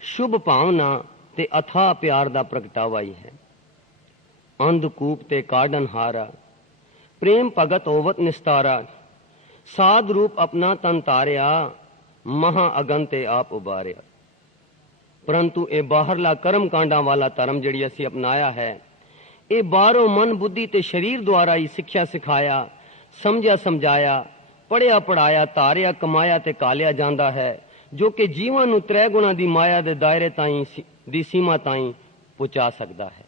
ਸ਼ੁਭ ਭਾਵਨਾ ਤੇ ਅਥਾਹ ਪਿਆਰ ਦਾ ਪ੍ਰਗਟਾਵਾ ਹੀ ਹੈ। ਅੰਧਕੂਪ ਤੇ ਕਾਢਨ ਹਾਰਾ, ਪ੍ਰੇਮ ਭਗਤ ਹੋਵਤ ਨਿਸਤਾਰਾ, ਸਾਧ ਰੂਪ ਆਪਣਾ ਤਨ ਤਾਰਿਆ, ਮਹਾ ਅਗਨ ਤੇ ਆਪ ਉਬਾਰਿਆ। ਪਰੰਤੂ ਇਹ ਬਾਹਰਲਾ ਕਰਮ ਕਾਂਡਾਂ ਵਾਲਾ ਧਰਮ ਜਿਹੜੀ ਅਸੀਂ ਅਪਣਾਇਆ ਹੈ, ਇਹ ਬਾਹਰੋਂ ਮਨ ਬੁੱਧੀ ਤੇ ਸਰੀਰ ਦੁਆਰਾ ਹੀ ਸਿੱਖਿਆ ਸਿਖਾਇਆ, ਸਮਝਿਆ ਸਮਝਾਇਆ, ਪੜਿਆ ਪੜਾਇਆ, ਧਾਰਿਆ ਕਮਾਇਆ ਤੇ ਕਾਲਿਆ ਜਾਂਦਾ ਹੈ, ਜੋ ਕਿ ਜੀਵਾਂ ਨੂੰ ਤ੍ਰੈ ਗੁਣਾਂ ਦੀ ਮਾਇਆ ਦੇ ਦਾਇਰੇ ਤਾਈਂ ਦੀ ਸੀਮਾ ਤਾਈਂ ਪਹੁੰਚਾ ਸਕਦਾ ਹੈ।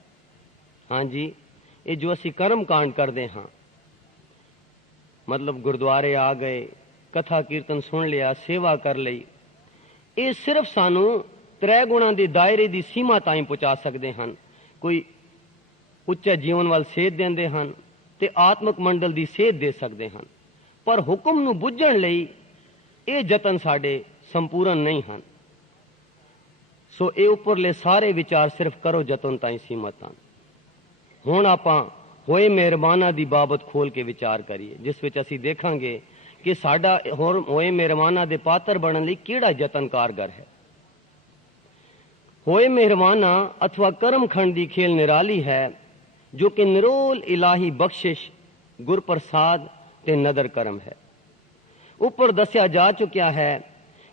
ਹਾਂਜੀ, ਇਹ ਜੋ ਅਸੀਂ ਕਰਮ ਕਾਂਡ ਕਰਦੇ ਹਾਂ, ਮਤਲਬ ਗੁਰਦੁਆਰੇ ਆ ਗਏ, ਕਥਾ ਕੀਰਤਨ ਸੁਣ ਲਿਆ, ਸੇਵਾ ਕਰ ਲਈ, ਇਹ ਸਿਰਫ ਸਾਨੂੰ ਤ੍ਰੈ ਗੁਣਾਂ ਦੇ ਦਾਇਰੇ ਦੀ ਸੀਮਾ ਤਾਈਂ ਪਹੁੰਚਾ ਸਕਦੇ ਹਨ। ਕੋਈ ਉੱਚਾ ਜੀਵਨ ਵੱਲ ਸੇਧ ਦਿੰਦੇ ਹਨ ਤੇ ਆਤਮਿਕ ਮੰਡਲ ਦੀ ਸੇਧ ਦੇ ਸਕਦੇ ਹਨ, ਪਰ ਹੁਕਮ ਨੂੰ ਬੁੱਝਣ ਲਈ ਇਹ ਯਤਨ ਸਾਡੇ ਸੰਪੂਰਨ ਨਹੀਂ ਹਨ। ਸੋ ਇਹ ਉੱਪਰਲੇ ਸਾਰੇ ਵਿਚਾਰ ਸਿਰਫ ਕਰੋ ਯਤਨ ਤਾਈਂ ਸੀਮਤ ਹਨ। ਹੁਣ ਆਪਾਂ ਹੋਏ ਮਿਹਰਬਾਨਾਂ ਦੀ ਬਾਬਤ ਖੋਲ ਕੇ ਵਿਚਾਰ ਕਰੀਏ, ਜਿਸ ਵਿੱਚ ਅਸੀਂ ਦੇਖਾਂਗੇ ਕਿ ਸਾਡਾ ਹੋਏ ਮਿਹਰਬਾਨਾਂ ਦੇ ਪਾਤਰ ਬਣਨ ਲਈ ਕਿਹੜਾ ਯਤਨ ਕਾਰਗਰ ਹੈ। ਹੋਏ ਮਿਹਰਬਾਨਾਂ ਅਥਵਾ ਕਰਮਖੰਡ ਦੀ ਖੇਲ ਨਿਰਾਲੀ ਹੈ, ਜੋ ਕਿ ਨਿਰੋਲ ਇਲਾਹੀ ਬਖਸ਼ਿਸ਼, ਗੁਰਪ੍ਰਸਾਦ ਤੇ ਨਦਰ ਕਰਮ ਹੈ। ਉੱਪਰ ਦੱਸਿਆ ਜਾ ਚੁੱਕਿਆ ਹੈ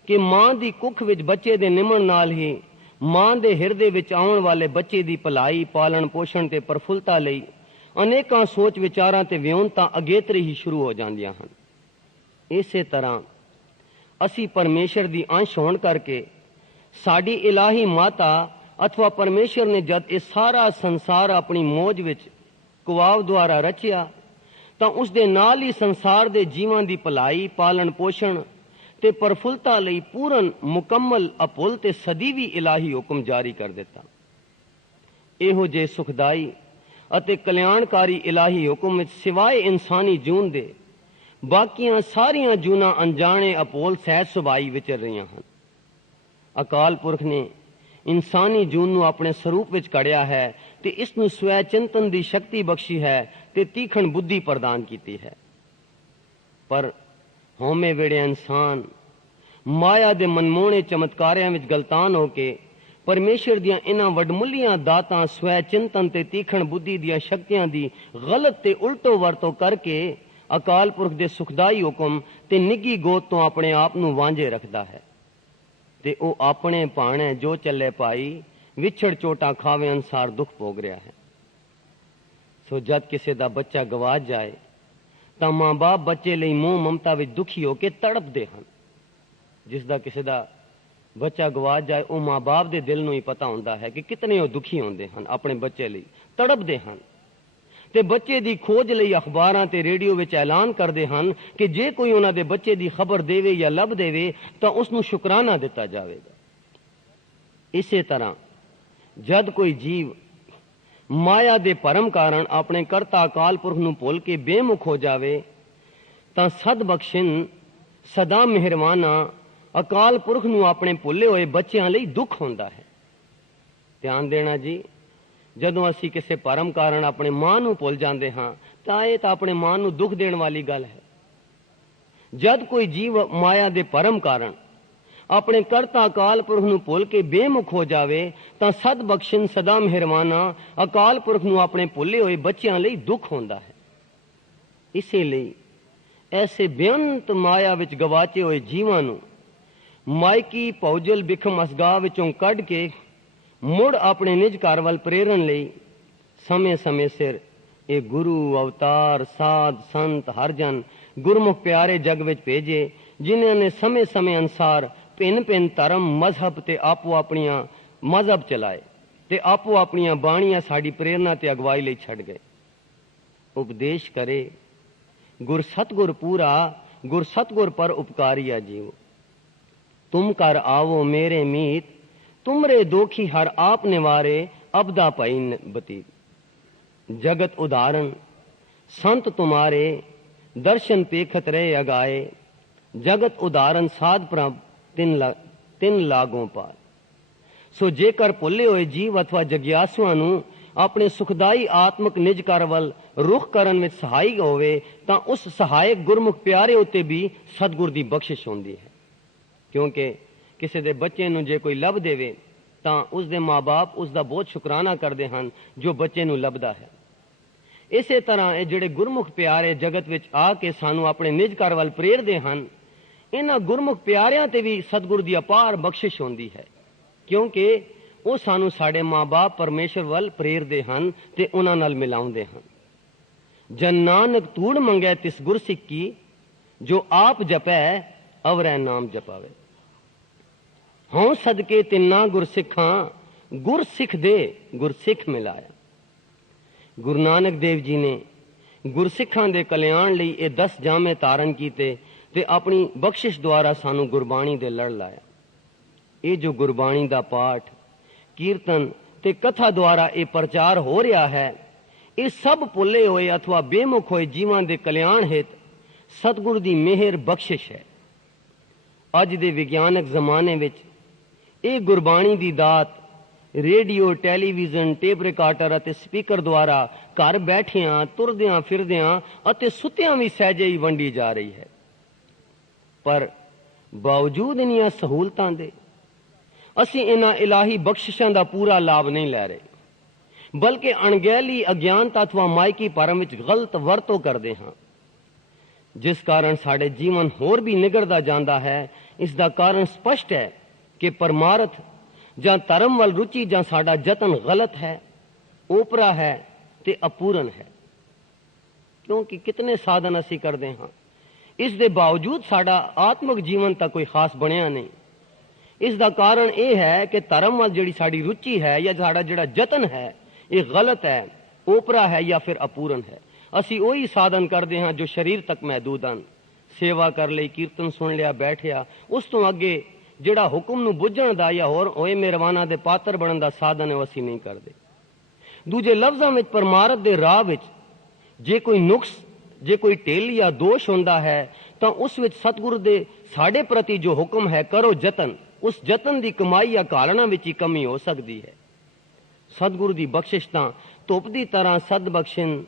ਕਿ ਮਾਂ ਦੀ ਕੁੱਖ ਵਿੱਚ ਬੱਚੇ ਦੇ ਨਿਮਣ ਨਾਲ ਹੀ ਮਾਂ ਦੇ ਹਿਰਦੇ ਵਿੱਚ ਆਉਣ ਵਾਲੇ ਬੱਚੇ ਦੀ ਭਲਾਈ, ਪਾਲਣ ਪੋਸ਼ਣ ਤੇ ਪ੍ਰਫੁੱਲਤਾ ਲਈ ਅਨੇਕਾਂ ਸੋਚ ਵਿਚਾਰਾਂ ਤੇ ਵਿਉਂਤਾਂ ਅਗੇਤਰੇ ਹੀ ਸ਼ੁਰੂ ਹੋ ਜਾਂਦੀਆਂ ਹਨ। ਇਸੇ ਤਰ੍ਹਾਂ ਅਸੀਂ ਪਰਮੇਸ਼ਰ ਦੀ ਅੰਸ਼ ਹੋਣ ਕਰਕੇ ਸਾਡੀ ਇਲਾਹੀ ਮਾਤਾ ਅਥਵਾ ਪਰਮੇਸ਼ਰ ਨੇ ਜਦ ਇਹ ਸਾਰਾ ਸੰਸਾਰ ਆਪਣੀ ਮੌਜ ਵਿੱਚ ਕੁਵਾਵ ਦੁਆਰਾ ਰਚਿਆ ਤਾਂ ਉਸ ਦੇ ਨਾਲ ਹੀ ਸੰਸਾਰ ਦੇ ਜੀਵਾਂ ਦੀ ਭਲਾਈ, ਪਾਲਣ ਪੋਸ਼ਣ ਤੇ ਪ੍ਰਫੁੱਲਤਾ ਲਈ ਪੂਰਨ, ਮੁਕੰਮਲ, ਅਭੁੱਲ ਤੇ ਸਦੀਵੀ ਇਲਾਹੀ ਹੁਕਮ ਜਾਰੀ ਕਰ ਦਿੱਤਾ। ਇਹੋ ਜਿਹੇ ਸੁਖਦਾਈ ਅਤੇ ਕਲਿਆਣਕਾਰੀ ਇਲਾਹੀ ਹੁਕਮ ਵਿੱਚ ਸਿਵਾਏ ਇਨਸਾਨੀ ਜੂਨ ਦੇ ਬਾਕੀਆਂ ਸਾਰੀਆਂ ਜੂਨਾਂ ਅਣਜਾਣੇ ਅਭੁੱਲ ਸਹਿਜ ਸੁਭਾਈ ਵਿਚਰ ਰਹੀਆਂ ਹਨ। ਅਕਾਲ ਪੁਰਖ ਨੇ ਇਨਸਾਨੀ ਜੂਨ ਨੂੰ ਆਪਣੇ ਸਰੂਪ ਵਿੱਚ ਘੜਿਆ ਹੈ ਤੇ ਇਸ ਨੂੰ ਸਵੈ ਚਿੰਤਨ ਦੀ ਸ਼ਕਤੀ ਬਖਸ਼ੀ ਹੈ ਤੇ ਤੀਖਣ ਬੁੱਧੀ ਪ੍ਰਦਾਨ ਕੀਤੀ ਹੈ। ਪਰ ਹਉਮੈ ਵੇੜੇ ਇਨਸਾਨ ਮਾਇਆ ਦੇ ਮਨਮੋਹਣੇ ਚਮਤਕਾਰਿਆਂ ਵਿੱਚ ਗਲਤਾਨ ਹੋ ਕੇ ਪਰਮੇਸ਼ਰ ਦੀਆਂ ਇਹਨਾਂ ਵਡਮੁੱਲੀਆਂ ਦਾਤਾਂ ਸਵੈ ਚਿੰਤਨ ਤੇ ਤੀਖਣ ਬੁੱਧੀ ਦੀਆਂ ਸ਼ਕਤੀਆਂ ਦੀ ਗਲਤ ਤੇ ਉਲਟੋ ਵਰਤੋਂ ਕਰਕੇ ਅਕਾਲ ਪੁਰਖ ਦੇ ਸੁਖਦਾਈ ਹੁਕਮ ਤੇ ਨਿੱਗੀ ਗੋਦ ਤੋਂ ਆਪਣੇ ਆਪ ਨੂੰ ਵਾਂਝੇ ਰੱਖਦਾ ਹੈ ਤੇ ਉਹ ਆਪਣੇ ਭਾਣੇ ਜੋ ਚੱਲੇ ਪਾਈ ਵਿਛੜ ਚੋਟਾਂ ਖਾਵੇ ਅਨਸਾਰ ਦੁੱਖ ਭੋਗ ਰਿਹਾ ਹੈ। ਸੋ ਜਦ ਕਿਸੇ ਦਾ ਬੱਚਾ ਗਵਾਚ ਜਾਏ ਤਾਂ ਮਾਂ-ਬਾਪ ਬੱਚੇ ਲਈ ਮੋਹ ਮਮਤਾ ਵਿੱਚ ਦੁਖੀ ਹੋ ਕੇ ਤੜਪਦੇ ਹਨ। ਜਿਸ ਦਾ ਕਿਸੇ ਦਾ ਬੱਚਾ ਗਵਾਚ ਜਾਏ ਉਹ ਮਾਂ-ਬਾਪ ਦੇ ਦਿਲ ਨੂੰ ਹੀ ਪਤਾ ਹੁੰਦਾ ਹੈ ਕਿ ਕਿਤਨੇ ਉਹ ਦੁਖੀ ਹੁੰਦੇ ਹਨ, ਆਪਣੇ ਬੱਚੇ ਲਈ ਤੜਪਦੇ ਹਨ ਤੇ ਬੱਚੇ ਦੀ ਖੋਜ ਲਈ ਅਖਬਾਰਾਂ ਤੇ ਰੇਡੀਓ ਵਿੱਚ ਐਲਾਨ ਕਰਦੇ ਹਨ ਕਿ ਜੇ ਕੋਈ ਉਹਨਾਂ ਦੇ ਬੱਚੇ ਦੀ ਖਬਰ ਦੇਵੇ ਜਾਂ ਲੱਭ ਦੇਵੇ ਤਾਂ ਉਸ ਨੂੰ ਸ਼ੁਕਰਾਨਾ ਦਿੱਤਾ ਜਾਵੇਗਾ। ਇਸੇ ਤਰ੍ਹਾਂ ਜਦ ਕੋਈ ਜੀਵ ਮਾਇਆ ਦੇ ਭਰਮ ਕਾਰਨ ਆਪਣੇ ਕਰਤਾ ਅਕਾਲ ਪੁਰਖ ਨੂੰ ਭੁੱਲ ਕੇ ਬੇਮੁਖ ਹੋ ਜਾਵੇ ਤਾਂ ਸਦ ਬਖਸ਼ਿਨ ਸਦਾ ਮਿਹਰਬਾਨਾ ਅਕਾਲ ਪੁਰਖ ਨੂੰ ਆਪਣੇ ਭੁੱਲੇ ਹੋਏ ਬੱਚਿਆਂ ਲਈ ਦੁੱਖ ਹੁੰਦਾ ਹੈ। ਧਿਆਨ ਦੇਣਾ ਜੀ, ਜਦੋਂ ਅਸੀਂ ਕਿਸੇ ਭਰਮ ਕਾਰਨ ਆਪਣੇ ਮਾਂ ਨੂੰ ਭੁੱਲ ਜਾਂਦੇ ਹਾਂ ਤਾਂ ਇਹ ਤਾਂ ਆਪਣੇ ਮਾਂ ਨੂੰ ਦੁੱਖ ਦੇਣ ਵਾਲੀ ਗੱਲ ਹੈ। ਜਦ ਕੋਈ ਜੀਵ ਮਾਇਆ ਦੇ ਭਰਮ ਕਾਰਨ ਆਪਣੇ ਕਰਤਾ ਅਕਾਲ ਪੁਰਖ ਨੂੰ ਭੁੱਲ ਕੇ ਬੇਮੁਖ ਹੋ ਜਾਵੇ ਤਾਂ ਸਦ ਬਖਸ਼ਿਨ ਸਦਾ ਮਿਹਰਬਾਨਾ ਅਕਾਲ ਪੁਰਖ ਨੂੰ ਆਪਣੇ ਭੁੱਲੇ ਹੋਏ ਬੱਚਿਆਂ ਲਈ ਦੁੱਖ ਹੁੰਦਾ ਹੈ। ਇਸੇ ਲਈ ਐਸੇ ਬੇਅੰਤ ਮਾਇਆ ਵਿੱਚ ਗਵਾਚੇ ਹੋਏ ਜੀਵਾਂ ਨੂੰ ਮਾਇਕੀ ਭੌਜਲ ਬਿਖਮ ਅਸਗਾਹ ਵਿੱਚੋਂ ਕੱਢ ਕੇ ਮੁੜ ਆਪਣੇ ਨਿਜ ਘਰ ਵੱਲ ਪ੍ਰੇਰਨ ਲਈ ਸਮੇਂ-ਸਮੇਂ ਸਿਰ ਇਹ ਗੁਰੂ, ਅਵਤਾਰ, ਸਾਧ, ਸੰਤ, ਹਰਜਨ ਗੁਰਮੁਖ ਪਿਆਰੇ ਜਗ ਵਿੱਚ ਭੇਜੇ, ਜਿਨ੍ਹਾਂ ਨੇ ਸਮੇਂ-ਸਮੇਂ ਅਨੁਸਾਰ ਭਿੰਨ-ਭਿੰਨ ਧਰਮ, ਮਜ਼ਹਬ ਤੇ ਆਪੋ ਆਪਣੀਆਂ ਮਜ਼ਹਬ ਚਲਾਏ ਤੇ ਆਪੋ ਆਪਣੀਆਂ ਬਾਣੀਆਂ ਸਾਡੀ ਪ੍ਰੇਰਨਾ ਤੇ ਅਗਵਾਈ ਲਈ ਛੱਡ ਗਏ। ਉਪਦੇਸ਼ ਕਰੇ ਗੁਰ ਸਤਗੁਰ ਪੂਰਾ, ਗੁਰ ਸਤਗੁਰ ਪਰ ਉਪਕਾਰੀਆ ਜੀਵ। तुम कर आवो मेरे मीत, तुमरे दोखी हर आप निवारे, अबदा पई बतीत। जगत उदाहरण संत तुम्हारे, दर्शन पेखत रहे अगाए, जगत उदाहरण साध प्रभ ਤਿੰਨ ਲਾਗੋਂ ਪਾਰ। ਸੋ ਜੇਕਰ ਭੁੱਲੇ ਹੋਏ ਜੀਵ ਅਥਵਾ ਜਗਿਆਸੂਆਂ ਨੂੰ ਆਪਣੇ ਸੁਖਦਾਈ ਆਤਮਿਕ ਨਿਜ ਘਰ ਵੱਲ ਰੁਖ ਕਰਨ ਵਿੱਚ ਸਹਾਈ ਹੋਵੇ ਤਾਂ ਉਸ ਸਹਾਇਕ ਗੁਰਮੁਖ ਪਿਆਰੇ ਉੱਤੇ ਵੀ ਸਤਿਗੁਰ ਦੀ ਬਖਸ਼ਿਸ਼ ਹੁੰਦੀ ਹੈ। ਕਿਉਂਕਿ ਕਿਸੇ ਦੇ ਬੱਚੇ ਨੂੰ ਜੇ ਕੋਈ ਲੱਭ ਦੇਵੇ ਤਾਂ ਉਸ ਦੇ ਮਾਂ-ਬਾਪ ਉਸ ਦਾ ਬਹੁਤ ਸ਼ੁਕਰਾਨਾ ਕਰਦੇ ਹਨ ਜੋ ਬੱਚੇ ਨੂੰ ਲੱਭਦਾ ਹੈ। ਇਸੇ ਤਰ੍ਹਾਂ ਇਹ ਜਿਹੜੇ ਗੁਰਮੁਖ ਪਿਆਰੇ ਜਗਤ ਵਿੱਚ ਆ ਕੇ ਸਾਨੂੰ ਆਪਣੇ ਨਿਜ ਘਰ ਵੱਲ ਪ੍ਰੇਰਦੇ ਹਨ, ਇਹਨਾਂ ਗੁਰਮੁਖ ਪਿਆਰਿਆਂ ਤੇ ਵੀ ਸਤਿਗੁਰ ਦੀ ਅਪਾਰ ਬਖਸ਼ਿਸ਼ ਹੁੰਦੀ ਹੈ, ਕਿਉਂਕਿ ਉਹ ਸਾਨੂੰ ਸਾਡੇ ਮਾਂ-ਬਾਪ ਪਰਮੇਸ਼ਰ ਵੱਲ ਪ੍ਰੇਰਦੇ ਹਨ ਤੇ ਉਹਨਾਂ ਨਾਲ ਮਿਲਾਉਂਦੇ ਹਨ। ਜਨ ਨਾਨਕ ਧੂੜ ਮੰਗੈ ਤਿਸ ਗੁਰ ਸਿੱਖੀ, ਜੋ ਆਪ ਜਪੈ ਅਵਰੈ ਨਾਮ ਜਪਾਵੇ। ਹਉ ਸਦਕੇ ਤਿੰਨਾ ਗੁਰਸਿੱਖਾਂ, ਗੁਰ ਸਿੱਖ ਦੇ ਗੁਰਸਿੱਖ ਮਿਲਾਇਆ। ਗੁਰੂ ਨਾਨਕ ਦੇਵ ਜੀ ਨੇ ਗੁਰਸਿੱਖਾਂ ਦੇ ਕਲਿਆਣ ਲਈ ਇਹ 10 ਜਾਮੇ ਧਾਰਨ ਕੀਤੇ ਤੇ ਆਪਣੀ ਬਖਸ਼ਿਸ਼ ਦੁਆਰਾ ਸਾਨੂੰ ਗੁਰਬਾਣੀ ਦੇ ਲੜ ਲਾਇਆ। ਇਹ ਜੋ ਗੁਰਬਾਣੀ ਦਾ ਪਾਠ, ਕੀਰਤਨ ਤੇ ਕਥਾ ਦੁਆਰਾ ਇਹ ਪ੍ਰਚਾਰ ਹੋ ਰਿਹਾ ਹੈ, ਇਹ ਸਭ ਭੁੱਲੇ ਹੋਏ ਅਥਵਾ ਬੇਮੁਖ ਹੋਏ ਜੀਵਾਂ ਦੇ ਕਲਿਆਣ ਹਿਤ ਸਤਿਗੁਰ ਦੀ ਮਿਹਰ ਬਖਸ਼ਿਸ਼ ਹੈ। ਅੱਜ ਦੇ ਵਿਗਿਆਨਕ ਜ਼ਮਾਨੇ ਵਿੱਚ ਇਹ ਗੁਰਬਾਣੀ ਦੀ ਦਾਤ ਰੇਡੀਓ, ਟੈਲੀਵਿਜ਼ਨ, ਟੇਪ ਰਿਕਾਰਡਰ ਅਤੇ ਸਪੀਕਰ ਦੁਆਰਾ ਘਰ ਬੈਠਿਆਂ, ਤੁਰਦਿਆਂ ਫਿਰਦਿਆਂ ਅਤੇ ਸੁੱਤਿਆਂ ਵੀ ਸਹਿਜੇ ਹੀ ਵੰਡੀ ਜਾ ਰਹੀ ਹੈ। ਪਰ ਬਾਵਜੂਦ ਇਨ੍ਹਾਂ ਸਹੂਲਤਾਂ ਦੇ ਅਸੀਂ ਇਹਨਾਂ ਇਲਾਹੀ ਬਖਸ਼ਿਸ਼ਾਂ ਦਾ ਪੂਰਾ ਲਾਭ ਨਹੀਂ ਲੈ ਰਹੇ, ਬਲਕਿ ਅਣਗਹਿਲੀ, ਅਗਿਆਨਤਾ ਅਥਵਾ ਮਾਇਕੀ ਭਰਮ ਵਿੱਚ ਗਲਤ ਵਰਤੋਂ ਕਰਦੇ ਹਾਂ, ਜਿਸ ਕਾਰਨ ਸਾਡੇ ਜੀਵਨ ਹੋਰ ਵੀ ਨਿਗੜਦਾ ਜਾਂਦਾ ਹੈ। ਇਸ ਦਾ ਕਾਰਨ ਸਪਸ਼ਟ ਹੈ ਕਿ ਪਰਮਾਰਥ ਜਾਂ ਧਰਮ ਵੱਲ ਰੁਚੀ ਜਾਂ ਸਾਡਾ ਯਤਨ ਗਲਤ ਹੈ, ਓਪਰਾ ਹੈ ਤੇ ਅਪੂਰਨ ਹੈ। ਕਿਉਂਕਿ ਕਿਤਨੇ ਸਾਧਨ ਅਸੀਂ ਕਰਦੇ ਹਾਂ, ਇਸ ਦੇ ਬਾਵਜੂਦ ਸਾਡਾ ਆਤਮਿਕ ਜੀਵਨ ਤਾਂ ਕੋਈ ਖਾਸ ਬਣਿਆ ਨਹੀਂ। ਇਸ ਦਾ ਕਾਰਨ ਇਹ ਹੈ ਕਿ ਧਰਮ ਵੱਲ ਜਿਹੜੀ ਸਾਡੀ ਰੁਚੀ ਹੈ ਜਾਂ ਸਾਡਾ ਜਿਹੜਾ ਯਤਨ ਹੈ ਇਹ ਗਲਤ ਹੈ, ਓਪਰਾ ਹੈ ਜਾਂ ਫਿਰ ਅਪੂਰਨ ਹੈ। ਅਸੀਂ ਉਹੀ ਸਾਧਨ ਕਰਦੇ ਹਾਂ ਜੋ ਸਰੀਰ ਤੱਕ ਮਹਿਦੂਦ ਹਨ। ਸੇਵਾ ਕਰ ਲਈ, ਕੀਰਤਨ ਸੁਣ ਲਿਆ, ਬੈਠਿਆ, ਉਸ ਤੋਂ ਅੱਗੇ ਜਿਹੜਾ ਹੁਕਮ ਨੂੰ ਬੁੱਝਣ ਦਾ ਜਾਂ ਹੋਰ ਹੋਏ ਮਿਹਰਬਾਨਾਂ ਦੇ ਪਾਤਰ ਬਣਨ ਦਾ ਸਾਧਨ ਹੈ ਉਹ ਅਸੀਂ ਨਹੀਂ ਕਰਦੇ। ਦੂਜੇ ਲਫ਼ਜ਼ਾਂ ਵਿੱਚ ਪਰਮਾਰਥ ਦੇ ਰਾਹ ਵਿੱਚ ਜੇ ਕੋਈ ਨੁਕਸ, ਜੇ ਕੋਈ ਢਿੱਲ ਜਾਂ ਦੋਸ਼ ਹੁੰਦਾ ਹੈ ਤਾਂ ਉਸ ਵਿੱਚ ਸਤਿਗੁਰੂ ਦੇ ਸਾਡੇ ਪ੍ਰਤੀ ਜੋ ਹੁਕਮ ਹੈ ਕਰੋ ਯਤਨ, ਉਸ ਯਤਨ ਦੀ ਕਮਾਈ ਜਾਂ ਕਾਲਣਾ ਵਿੱਚ ਹੀ ਕਮੀ ਹੋ ਸਕਦੀ ਹੈ। ਸਤਿਗੁਰੂ ਦੀ ਬਖਸ਼ਿਸ਼ ਤਾਂ ਧੁੱਪ ਦੀ ਤਰ੍ਹਾਂ ਸਦ ਬਖਸ਼ਿਨ,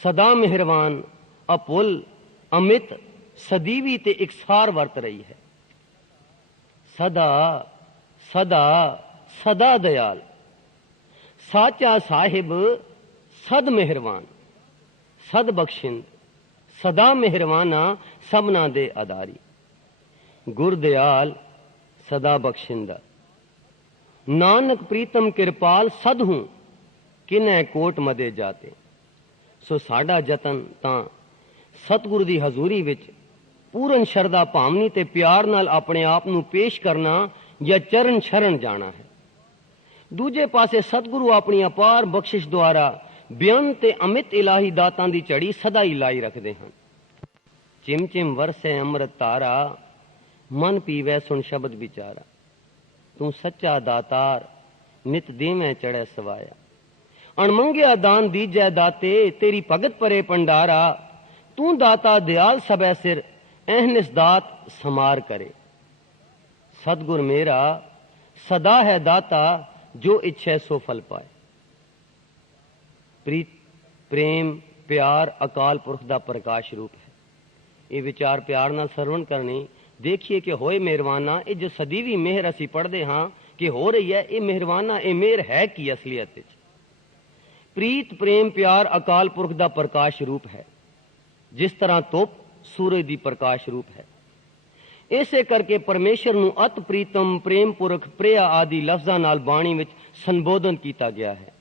ਸਦਾ ਮਿਹਰਬਾਨ, ਅਪੁੱਲ, ਅਮਿਤ, ਸਦੀਵੀ ਤੇ ਇਕਸਾਰ ਵਰਤ ਰਹੀ ਹੈ। ਸਦਾ ਸਦਾ ਸਦਾ ਦਇਆਲ, ਸਾਚਾ ਸਾਹਿਬ ਸਦ ਮਿਹਰਬਾਨ, ਸਦ ਬਖਸ਼ਿੰਦ, ਸਦਾ ਮਿਹਰਬਾਨਾ, ਸਭਨਾ ਦੇ ਆਧਾਰੀ। ਗੁਰਦਿਆਲ ਸਦਾ ਬਖਸ਼ਿੰਦਾ, ਨਾਨਕ ਪ੍ਰੀਤਮ ਕਿਰਪਾਲ ਸਦ ਹੂੰ, ਕਿਨੈ ਕੋਟ ਮਦੇ ਜਾਤੇ। ਸੋ ਸਾਡਾ ਯਤਨ ਤਾਂ ਸਤਿਗੁਰੂ ਦੀ ਹਜ਼ੂਰੀ ਵਿੱਚ ਪੂਰਨ ਸ਼ਰਧਾ ਭਾਵਨੀ ਤੇ ਪਿਆਰ ਨਾਲ ਆਪਣੇ ਆਪ ਨੂੰ ਪੇਸ਼ ਕਰਨਾ ਜਾਂ ਚਰਨ ਸ਼ਰਨ ਜਾਣਾ ਹੈ। ਦੂਜੇ ਪਾਸੇ ਸਤਿਗੁਰੂ ਆਪਣੀ ਅਪਾਰ ਬਖਸ਼ਿਸ਼ ਦੁਆਰਾ ਬਿਆਨ ਤੇ ਅਮਿਤ ਇਲਾਹੀ ਦਾਤਾਂ ਦੀ ਝੜੀ ਸਦਾ ਹੀ ਲਾਈ ਰੱਖਦੇ ਹਨ। ਚਿਮ ਚਿਮ ਵਰਸੇ ਅੰਮ੍ਰਿਤ ਧਾਰਾ, ਮਨ ਪੀਵੈ ਸੁਣ ਸ਼ਬਦ ਵਿਚਾਰਾ। ਤੂੰ ਸੱਚਾ ਦਾਤਾਰ, ਨਿਤ ਦੇਵੇਂ ਚੜ੍ਹੈ ਸਵਾਇਆ। ਅਣਮੰਗਿਆ ਦਾਨ ਦੀਜੈ ਦਾਤੇ, ਤੇਰੀ ਭਗਤ ਪਰੇ ਭੰਡਾਰਾ। ਤੂੰ ਦਾਤਾ ਦਿਆਲ ਸਭੈ ਸਿਰ, ਅਹਨਿਸ ਦਾਤ ਸਮਾਰ ਕਰੇ। ਸਤਿਗੁਰ ਮੇਰਾ ਸਦਾ ਹੈ ਦਾਤਾ, ਜੋ ਇੱਛੈ ਸੋ ਫਲ ਪਾਏ। ਪ੍ਰੀਤ, ਪ੍ਰੇਮ, ਪਿਆਰ ਅਕਾਲ ਪੁਰਖ ਦਾ ਪ੍ਰਕਾਸ਼ ਰੂਪ ਹੈ। ਇਹ ਵਿਚਾਰ ਪਿਆਰ ਨਾਲ ਸਰਵਣ ਕਰਨੀ। ਦੇਖੀਏ ਕਿ ਹੋਏ ਮਿਹਰਬਾਨਾ, ਇਹ ਜੋ ਸਦੀਵੀ ਮਿਹਰ ਅਸੀਂ ਪੜ੍ਹਦੇ ਹਾਂ ਕਿ ਹੋ ਰਹੀ ਹੈ, ਇਹ ਮਿਹਰਬਾਨਾ, ਇਹ ਮਿਹਰ ਹੈ ਕੀ ਅਸਲੀਅਤ ਵਿੱਚ? ਪ੍ਰੀਤ, ਪ੍ਰੇਮ, ਪਿਆਰ ਅਕਾਲ ਪੁਰਖ ਦਾ ਪ੍ਰਕਾਸ਼ ਰੂਪ ਹੈ। ਜਿਸ ਤਰ੍ਹਾਂ ਧੁੱਪ ਸੂਰਜ ਦੀ ਪ੍ਰਕਾਸ਼ ਰੂਪ ਹੈ। ਇਸੇ ਕਰਕੇ ਪਰਮੇਸ਼ਰ ਨੂੰ ਅਤ ਪ੍ਰੀਤਮ, ਪ੍ਰੇਮ ਪੁਰਖ, ਪ੍ਰਿਆ ਆਦਿ ਲਫ਼ਜ਼ਾਂ ਨਾਲ ਬਾਣੀ ਵਿੱਚ ਸੰਬੋਧਨ ਕੀਤਾ ਗਿਆ ਹੈ।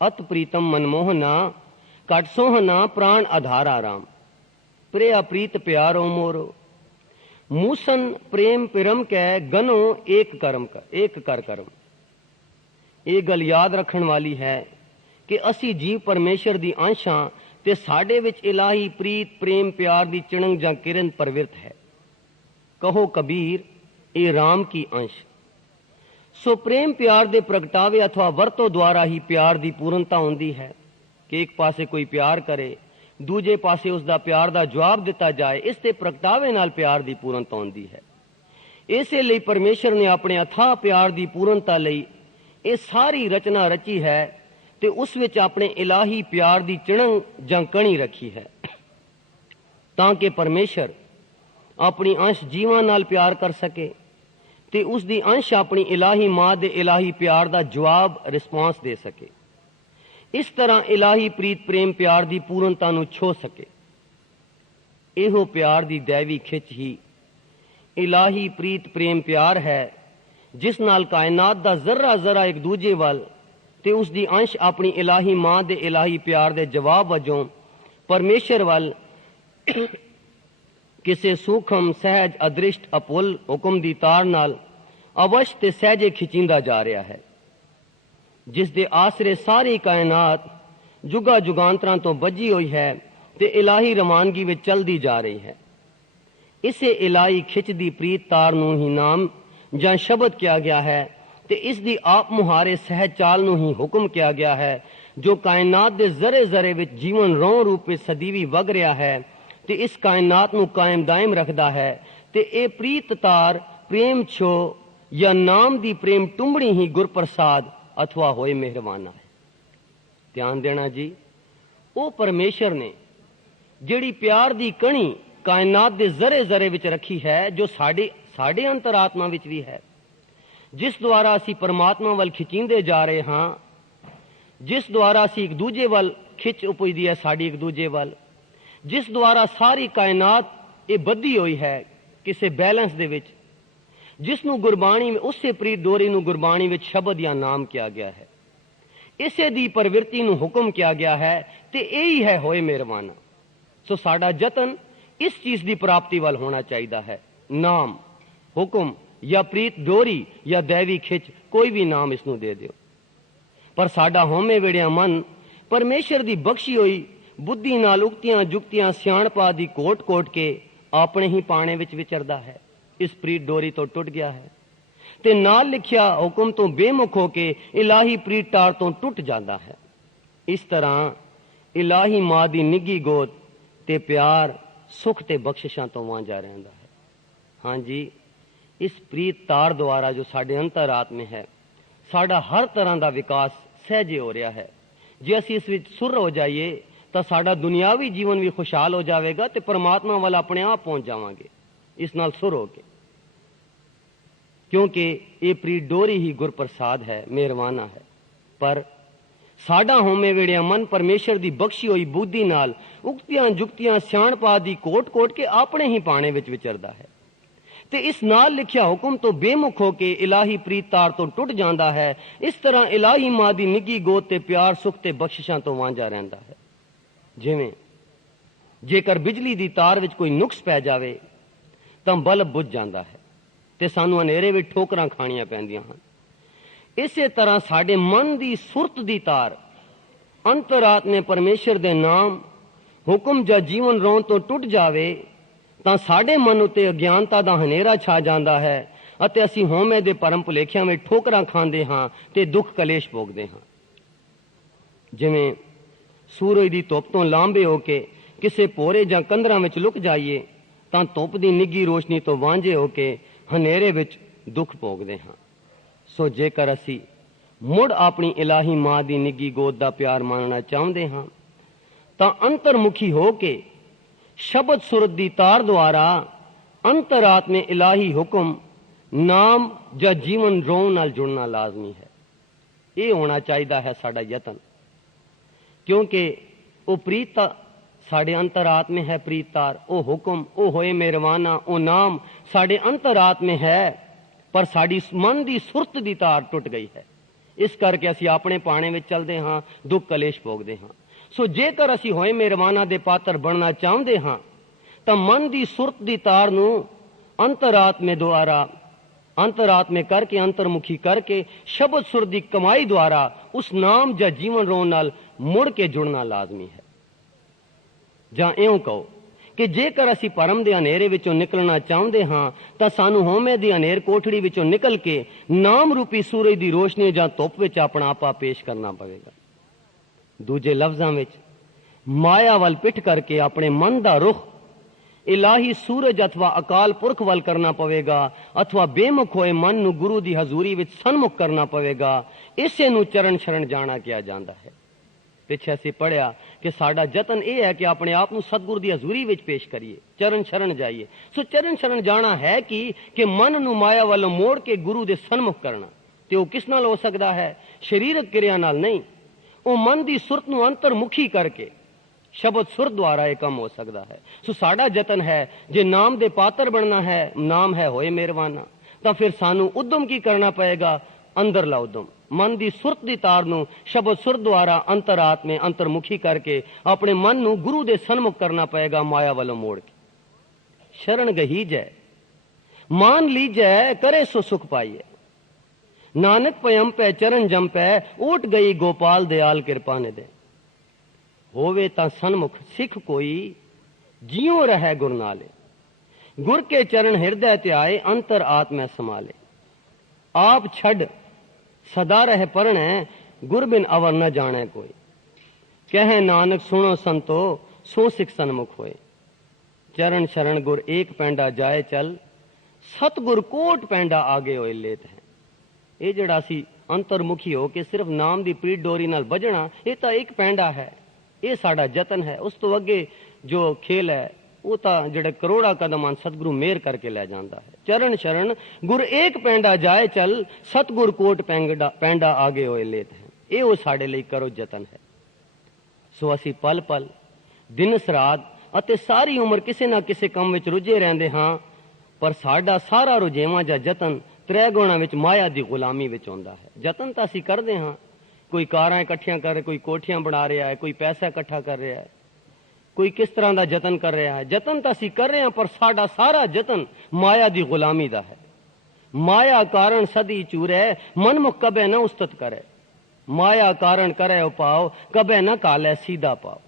ਅਤ ਪ੍ਰੀਤਮ ਮਨਮੋਹਨਾ, ਘਟ ਸੋਹਨਾ, ਪ੍ਰਾਣ ਆਧਾਰਾ ਰਾਮ। ਪ੍ਰਿਆ ਪ੍ਰੀਤ ਪਿਆਰੋ ਮੋਰੋ, ਮੂਸਨ ਪ੍ਰੇਮ ਪਿਰਮ ਕੈ, ਗਨੋ ਏਕ ਕਰਮ ਏਕ ਕਰ ਕਰਮ। ਇਹ ਗੱਲ ਯਾਦ ਰੱਖਣ ਵਾਲੀ ਹੈ ਕਿ ਅਸੀਂ ਜੀਵ ਪਰਮੇਸ਼ਰ ਦੀ ਅੰਸ਼ਾਂ ਤੇ ਸਾਡੇ ਵਿੱਚ ਇਲਾਹੀ ਪ੍ਰੀਤ, ਪ੍ਰੇਮ, ਪਿਆਰ ਦੀ ਚਿਣਗ ਜਾਂ ਕਿਰਨ ਪ੍ਰਵਿਰਤ ਹੈ। ਕਹੋ ਕਬੀਰ, ਇਹ ਰਾਮ ਕੀ ਅੰਸ਼। ਸੋ ਪ੍ਰੇਮ ਪਿਆਰ ਦੇ ਪ੍ਰਗਟਾਵੇ ਅਥਵਾ ਵਰਤੋਂ ਦੁਆਰਾ ਹੀ ਪਿਆਰ ਦੀ ਪੂਰਨਤਾ ਹੁੰਦੀ ਹੈ ਕਿ ਇੱਕ ਪਾਸੇ ਕੋਈ ਪਿਆਰ ਕਰੇ, ਦੂਜੇ ਪਾਸੇ ਉਸ ਦਾ ਪਿਆਰ ਦਾ ਜਵਾਬ ਦਿੱਤਾ ਜਾਏ। ਇਸ ਦੇ ਪ੍ਰਗਟਾਵੇ ਨਾਲ ਪਿਆਰ ਦੀ ਪੂਰਨਤਾ ਹੁੰਦੀ ਹੈ। ਇਸੇ ਲਈ ਪਰਮੇਸ਼ਰ ਨੇ ਆਪਣੇ ਅਥਾਹ ਪਿਆਰ ਦੀ ਪੂਰਨਤਾ ਲਈ ਇਹ ਸਾਰੀ ਰਚਨਾ ਰਚੀ ਹੈ ਤੇ ਉਸ ਵਿੱਚ ਆਪਣੇ ਇਲਾਹੀ ਪਿਆਰ ਦੀ ਚਿਣਗ ਜਾਂ ਕਣੀ ਰੱਖੀ ਹੈ, ਤਾਂ ਕਿ ਪਰਮੇਸ਼ਰ ਆਪਣੀ ਅੰਸ਼ ਜੀਵਾਂ ਨਾਲ ਪਿਆਰ ਕਰ ਸਕੇ ਤੇ ਉਸ ਦੀ ਅੰਸ਼ ਆਪਣੀ ਇਲਾਹੀ ਮਾਂ ਦੇ ਇਲਾਹੀ ਪਿਆਰ ਦਾ ਜਵਾਬ, ਰਿਸਪਾਂਸ ਦੇ ਸਕੇ। ਇਸ ਤਰ੍ਹਾਂ ਇਲਾਹੀ ਪ੍ਰੀਤ, ਪ੍ਰੇਮ, ਪਿਆਰ ਦੀ ਪੂਰਨਤਾ ਨੂੰ ਛੋ ਸਕੇ। ਇਹੋ ਪਿਆਰ ਦੀ ਦੈਵੀ ਖਿੱਚ ਹੀ ਇਲਾਹੀ ਪ੍ਰੀਤ, ਪ੍ਰੇਮ, ਪਿਆਰ ਹੈ, ਜਿਸ ਨਾਲ ਕਾਇਨਾਤ ਦਾ ਜ਼ਰਾ ਜ਼ਰਾ ਇੱਕ ਦੂਜੇ ਵੱਲ ਤੇ ਉਸ ਦੀ ਅੰਸ਼ ਆਪਣੀ ਇਲਾਹੀ ਮਾਂ ਦੇ ਇਲਾਹੀ ਪਿਆਰ ਦੇ ਜਵਾਬ ਵਜੋਂ ਪਰਮੇਸ਼ਰ ਵੱਲ ਕਿਸੇ ਸੂਖਮ, ਸਹਿਜ, ਅਦ੍ਰਿਸ਼ਟ, ਅਪੁੱਲ ਹੁਕਮ ਦੀ ਤਾਰ ਨਾਲ ਅਵਸ਼ ਤੇ ਸਹਿਜੇ ਖਿਚੀਂਦਾ ਜਾ ਰਿਹਾ ਹੈ, ਜਿਸ ਦੇ ਆਸਰੇ ਸਾਰੀ ਕਾਇਨਾਤ ਜੁਗਾ ਜੁਗਾਂਤਰਾਂ ਤੋਂ ਬੱਝੀ ਹੋਈ ਹੈ ਤੇ ਇਲਾਹੀ ਰਵਾਨਗੀ ਵਿੱਚ ਚਲਦੀ ਜਾ ਰਹੀ ਹੈ। ਇਸੇ ਇਲਾਹੀ ਖਿੱਚ ਦੀ ਪ੍ਰੀਤ ਤਾਰ ਨੂੰ ਹੀ ਨਾਮ ਜਾਂ ਸ਼ਬਦ ਕਿਹਾ ਗਿਆ ਹੈ ਤੇ ਇਸ ਦੀ ਆਪ ਮੁਹਾਰੇ ਸਹਿਜ ਚਾਲ ਨੂੰ ਹੀ ਹੁਕਮ ਕਿਹਾ ਗਿਆ ਹੈ, ਜੋ ਕਾਇਨਾਤ ਦੇ ਜ਼ਰੇ ਜ਼ਰੇ ਵਿੱਚ ਜੀਵਨ ਰੌਂ ਰੂਪ ਵਿੱਚ ਸਦੀਵੀ ਵਗ ਰਿਹਾ ਹੈ ਤੇ ਇਸ ਕਾਇਨਾਤ ਨੂੰ ਕਾਇਮ ਦਾਇਮ ਰੱਖਦਾ ਹੈ। ਤੇ ਇਹ ਪ੍ਰੀਤ ਤਾਰ, ਪ੍ਰੇਮ ਛੋ ਜਾਂ ਨਾਮ ਦੀ ਪ੍ਰੇਮ ਟੁੰਬੜੀ ਹੀ ਗੁਰਪ੍ਰਸਾਦ ਅਥਵਾ ਹੋਏ ਮਿਹਰਬਾਨਾ ਹੈ। ਧਿਆਨ ਦੇਣਾ ਜੀ, ਉਹ ਪਰਮੇਸ਼ਰ ਨੇ ਜਿਹੜੀ ਪਿਆਰ ਦੀ ਕਣੀ ਕਾਇਨਾਤ ਦੇ ਜ਼ਰੇ ਜ਼ਰੇ ਵਿੱਚ ਰੱਖੀ ਹੈ, ਜੋ ਸਾਡੇ ਅੰਤਰਾਤਮਾ ਵਿੱਚ ਵੀ ਹੈ, ਜਿਸ ਦੁਆਰਾ ਅਸੀਂ ਪਰਮਾਤਮਾ ਵੱਲ ਖਿਚੀਂਦੇ ਜਾ ਰਹੇ ਹਾਂ, ਜਿਸ ਦੁਆਰਾ ਅਸੀਂ ਇੱਕ ਦੂਜੇ ਵੱਲ ਖਿੱਚ ਉਪਜਦੀ ਹੈ ਸਾਡੀ ਇੱਕ ਦੂਜੇ ਵੱਲ, ਜਿਸ ਦੁਆਰਾ ਸਾਰੀ ਕਾਇਨਾਤ ਇਹ ਬੱਧੀ ਹੋਈ ਹੈ ਕਿਸੇ ਬੈਲੈਂਸ ਦੇ ਵਿੱਚ, जिस नूं गुरबाणी में उसे प्रीत डोरी नूं गुरबाणी विच शब्द या नाम किया गया है। इसे दी प्रवृत्ति नूं हुक्म किया गया है ते यही है होए मेहरबाना। सो साडा जतन इस चीज की प्राप्ति वाल होना चाहिए है। नाम, हुक्म या प्रीत डोरी या दैवी खिच, कोई भी नाम इसनूं दे दिओ, पर साडा होमे वेड़िया मन परमेश्वर की बख्शी हुई बुद्धि नाल उक्तियां जुक्तियां सियाणपा दी कोट कोट के अपने ही पाने विच विचरदा है। इस प्रीत डोरी तो टुट गया है ते नाल लिखिया हुक्म तो बेमुख होके इलाही प्रीत टार तो टुट जाता है। इस तरह इलाही मां दी निगी गोद ते प्यार सुख ते बख्शिशां तो वांझा रहिंदा है। हाँ जी, इस प्रीत तार द्वारा जो साडे अंतरात्मे है, साडा हर तरह का विकास सहजे हो रहा है। जे असी इस विच सुर हो जाइए तो साडा दुनियावी जीवन भी खुशहाल हो जाएगा ते परमात्मा वाल अपने आप पहुंच जावांगे इस नाल सुर हो के, क्योंकि ये प्रीत डोरी ही गुरप्रसाद है, मेहरबाना है। पर साडा होमे वेड़िया मन परमेश्वर की बख्शी हुई बुद्धि नाल उक्तियां जुक्तियां सियाणपा दी कोट कोट के अपने ही पाने विच विचरदा है ते इस नाल लिखिया हुक्म तो बेमुख होके इलाही प्रीत तार तो टुट जाता है। इस तरह इलाही मां दी निगी गोद ते प्यार सुख ते बख्शिशां तो वांझा रहिंदा है। जिवें जेकर बिजली दी तार विच कोई नुक्स पै जावे तां बल्ब बुझ जाता है ते सानू हनेरे विच ठोकरां खाणियां पैंदियां हन। इसे तरह साडे मन दी सुरत दी तार अंतरात्मे परमेश्वर दे नाम हुक्म जा जीवन रौन तो टुट जावे तां साडे मन उते अज्ञानता दा हनेरा छा जांदा है अते असी होमे दे परम भुलेखिਆਂ में ठोकरां खांदे हां ते दुख कलेश भोगदे हां। जिवें सूरज दी धुप तो लांबे होके किसे भोरे जां कंदरां विच लुक जाइए तां धुप दी निगी रोशनी तो वांझे होके हनेरे विच दुख भोगदे हां। सो जेकर असी मुड़ अपनी इलाही मां दी निगी गोद दा प्यार मानना चाहते हां तां अंतरमुखी होके शब्द सुरत दी तार द्वारा अंतरात्मे इलाही हुक्म नाम या जीवन रों नाल जुड़ना लाजमी है। ये होना चाहिए है साडा यतन, क्योंकि वो प्रीत साडे अंतरात्मे है प्रीत तार, वो हुक्म वो होए मेहरबाना, वो नाम साडे अंतरात्मे है, पर साडी मन दी सुरत दी तार टुट गई है। इस करके असी अपने पाने में चलते हाँ, दुख कलेश भोगते हाँ। सो जेकर असी होए मेहरबाना दे पात्र बनना चाहते हाँ तो मन दी सुरत दी तार नू अंतरात्मे द्वारा अंतरात्मे करके अंतर्मुखी करके शब्द सुर दी कमाई द्वारा उस नाम या जीवन रोन नाल मुड़ के जुड़ना लाजमी है। जां इउं कहो कि जेकर असी परम दे हनेरे विचों निकलना चाहते हाँ तो सानू होमे दी हनेर कोठड़ी विचों निकल के नाम रूपी सूरज दी रोशनी जां धुप विच अपना आपा पेश करना पवेगा। दूजे लफ्जां विच माया वल पिठ करके अपने मन दा रुख इलाही सूरज अथवा अकाल पुरख वल करना पवेगा, अथवा बेमुख होए मन नू गुरु दी हजूरी विच सन्मुख करना पवेगा। इसे नू चरण शरण जाना किया जाता है। पिछे असी पढ़िया कि साडा जतन यह है कि अपने आप नू सतगुरु दी हजूरी विच पेश करिए, चरण शरण जाइए। सो चरण शरण जाना है कि मन नू माया वालों मोड़ के गुरु दे सन्मुख करना। ते वो किस नाल हो सकता है? शरीरक क्रिया नाल नहीं, वो मन दी सुरत नू अंतर्मुखी करके शब्द सुर द्वारा यह कम हो सकता है। सो साडा जतन है जे नाम दे पात्र बनना है, नाम है होए मेहरबाना, तो फिर सानू उद्यम की करना पड़ेगा, अंदरला उद्यम मन दी सुरत दी तार नू शब्द सुर द्वारा अंतरात्मे अंतर्मुखी करके अपने मन नू गुरु दे सन्मुख करना पड़ेगा, माया वालों मोड़ के। शरण गही जय मान लीजै करे सो सुख पाइए, नानक पयम पै चरण जम पै उठ गई गोपाल दयाल कृपा ने दे। होवे ता सन्मुख सिख कोई जियो रहे गुर नाले, गुर के चरण हृदय त्याए अंतर आत्मा समाले। आप छड़ सदा रह पढ़ने गुर बिन अवर न जाने कोई, कहे नानक सुनो संतो सो सिख सन्मुख होए। चरण शरण गुर एक पैंडा जाए चल, सतगुर कोट पैंडा आगे होए लेत है। ये जड़ा सी अंतर्मुखी हो के सिर्फ नाम दी पीठ डोरी नाल बजना, ये तो एक पैंडा है, ये साडा जतन है। उस तो अगे जो खेल है वो तो जड़े करोड़ा कदम सतगुरु मेहर करके ले जाता है। चरण शरण गुर एक पैंडा जाए चल, सतगुर कोट पैंडा आगे होए लेत है। ये वो साडे लिए करो जतन है। सो असी पल पल दिन रात अते सारी उम्र किसी ना किसी काम विच रुझे रहंदे हां, पर साडा सारा रुझेवां जां जतन त्रै गुणां विच माया दी गुलामी विच आउंदा है। जतन तां असीं करदे हां, कोई कारां इकट्ठियां कर, कोई कोठियां बना रहा है, कोई पैसा इकट्ठा कर रहा है, कोई किस तरह का जतन कर रहा है। जतन तो असीं कर रहे हैं, पर साडा सारा जतन माया दी गुलामी दा है। माया कारण सदी चूरे, मनमुख कबे न उस्तत करे। माया कारण करे उपाव, कबे न काले सीधा पाव।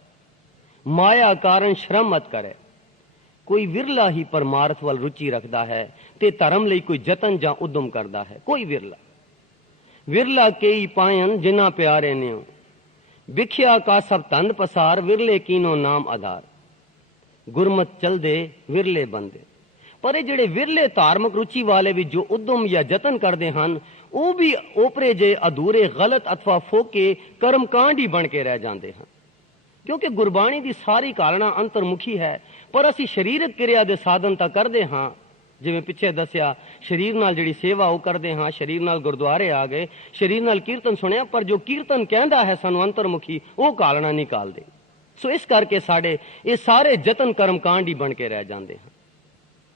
माया कारण श्रम मत करे। कोई विरला ही परमार्थ वल रुचि रखता है ते धर्म लई कोई जतन जां उद्यम करता है। कोई विरला विरला कई पायन जिन्ना प्यारे ने बिख्या का सब तंद पसार, विरले कीनो नाम आधार। गुरमत चल दे विरले बंदे। पर ये जेड़े विरले धार्मिक रुचि वाले भी जो उद्यम या जतन करते हैं, वो भी ओपरे जे अधूरे गलत अथवा फोके कर्मकांड ही बन के रह जाते हैं। क्योंकि गुरबाणी की सारी कारणा अंतर्मुखी है, पर असी शरीरक क्रिया के साधन तो करते हाँ। जिवें पिछे दसिया, शरीर नाल जिहड़ी सेवा वो करते हाँ, शरीर नाल गुरुद्वारे आ गए, शरीर नाल कीर्तन सुनिया, पर जो कीर्तन कहता है सानू अंतर्मुखी, वो कालना नहीं कालदे। सो इस करके साडे ये सारे जतन कर्मकांड ही बन के रह जाते हैं।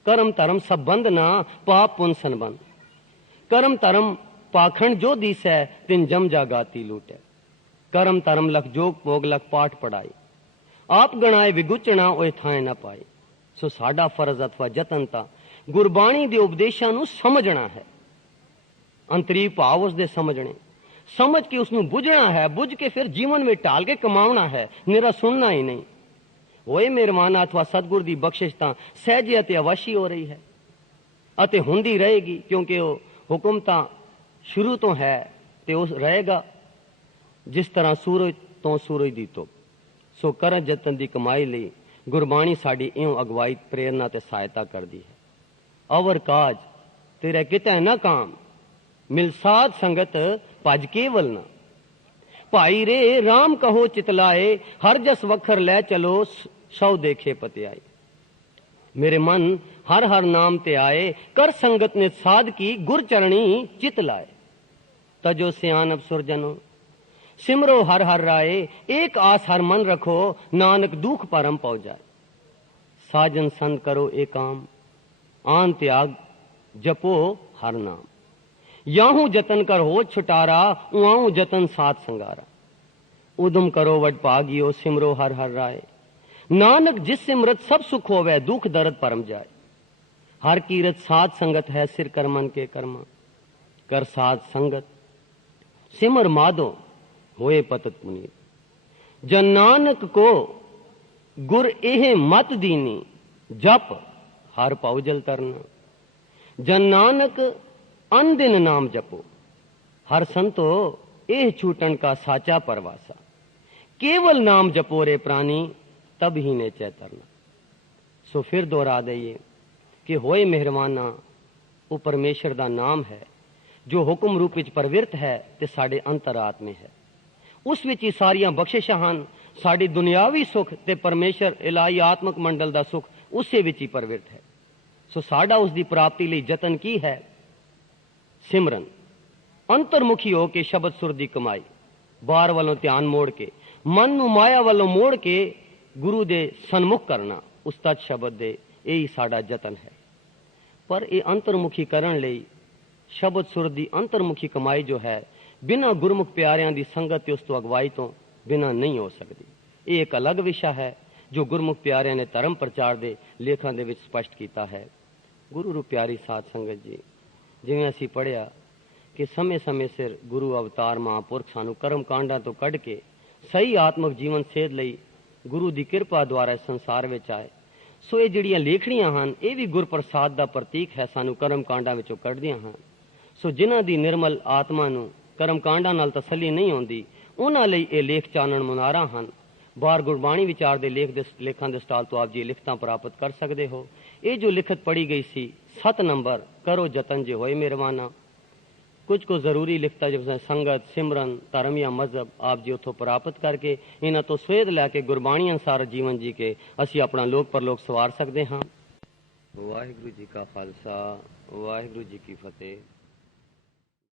कर्म धर्म संबंध ना, पाप पुन संबंध। कर्म धर्म पाखंड जो दिसै, तिन जम जागाती लूटे। कर्म धर्म लख जोग भोग लख पाठ पढ़ाई, आप गणाए विगुचना ओए थाए न पाई। सो साडा फर्ज अथवा जतन ता गुरबाणी दे उपदेशां नू समझना है, अंतरी भाव उसदे समझने, समझ के उसनू बुझना है, बुझ के फिर जीवन में ढाल के कमावना है, निरा सुनना ही नहीं। होए मेहरबाना अथवा सतगुर दी बख्शिश तां सहजे अते अवश्य हो रही है अते हुंदी रहेगी, क्योंकि वो हुक्म तां शुरू तो है ते उस रहेगा। जिस तरह सूरज तो सूरज दी धुप। सो कर जतन दी कमाई लई गुरबाणी साडी इउं अगवाई प्रेरणा ते सहायता करदी है। अवर काज तेरे किते न काम, मिल साध संगत भज केवल न। भाई रे राम कहो चितलाए, हर जस वखर ले चलो सौ देखे पतियाई। मेरे मन हर हर नाम ते आए, कर संगत ने साध की गुर चरणी चित लाए। तजो सियानब सुरजनो सिमरो हर हर राय, एक आस हर मन रखो, नानक दुख परम पौ जाए। साजन संत करो एकाम, आन त्याग जपो हर नाम। याहू जतन कर हो छुटारा, उआऊ जतन साथ संगारा। उदम करो वड भागियो, सिमरो हर हर राय। नानक जिस सिमरत सब सुख होवे, दुख दर्द परम जाए। हर कीरत साथ संगत है, सिर कर मन के कर्मा। कर साथ संगत सिमर माधो, होए पतत पुनीत। जन नानक को गुर एह मत दीनी, जप हर पाउजल तरना। जन नानक अन दिन नाम जपो, हर संतो एह छूटन का साचा परवासा। केवल नाम जपो रे प्राणी, तब ही ने चैतरना। सो फिर दोहरा दईए कि होए मेहरबाना वो परमेश्वर दा नाम है, जो हुक्म रूप विच प्रवृत्त है ते साडे अंतरात्मे है। उस विच ही सारियां बख्शिशां हन। साडी दुनियावी सुख ते परमेश्वर इलाही आत्मक मंडल दा सुख उसे विच ही प्रवृत्त है। सो साडा उस दी प्राप्ति लई जतन की है? सिमरन, अंतर्मुखी हो के शब्द सुर दी कमाई, बाहर वालों ध्यान मोड़ के, मन नू माया वालों मोड़ के गुरु दे सन्मुख करना, उस तत् शब्द दे, यही साडा जतन है। पर ये अंतर्मुखी करन लई शब्द सुर दी अंतर्मुखी कमाई जो है, बिना गुरमुख प्यारियां दी संगत उस तो अगवाई तो बिना नहीं हो सकती। ये एक अलग विषय है जो गुरमुख प्यारियां ने धर्म प्रचार दे लेखां दे विच स्पष्ट किया है। गुरु रू प्यारी साध संगत जी, जिवें असीं पढ़िया कि समय समय सिर गुरु अवतार महापुरख सानू कर्म कांडां तो कढ़ के सही आत्मक जीवन सेध लई गुरु दी कृपा द्वारा संसार विच आए। सो ये जिहड़ियां लेखड़ियां हन, ये भी गुर प्रसाद दा प्रतीक है, सानू कर्म कांडां विचों कढ़दियां हन। सो जिन्हां दी निर्मल आत्मा नू कर्म कांडां नाल तसल्ली नहीं आउंदी, उन्हां लई ये लेख चानण मुनारा हन। बाहर गुरबाणी विचार दे लेखां दे स्टाल तो आप जी लिखतां प्राप्त कर सकते हो। ये जो लिखत पढ़ी गई सी 7 नंबर, करो जतन जे होए मेहरबाना, कुछ को जरूरी लिखता जो संगत सिमरन धर्म या मजहब आप जी उतो प्राप्त करके इन्हां तो स्वेद लैके गुरबाणी अनुसार जीवन जी के असी अपना लोक परलोक सवार सकते हाँ। वाहिगुरू जी का खालसा, वाहिगुरू जी की फतेह।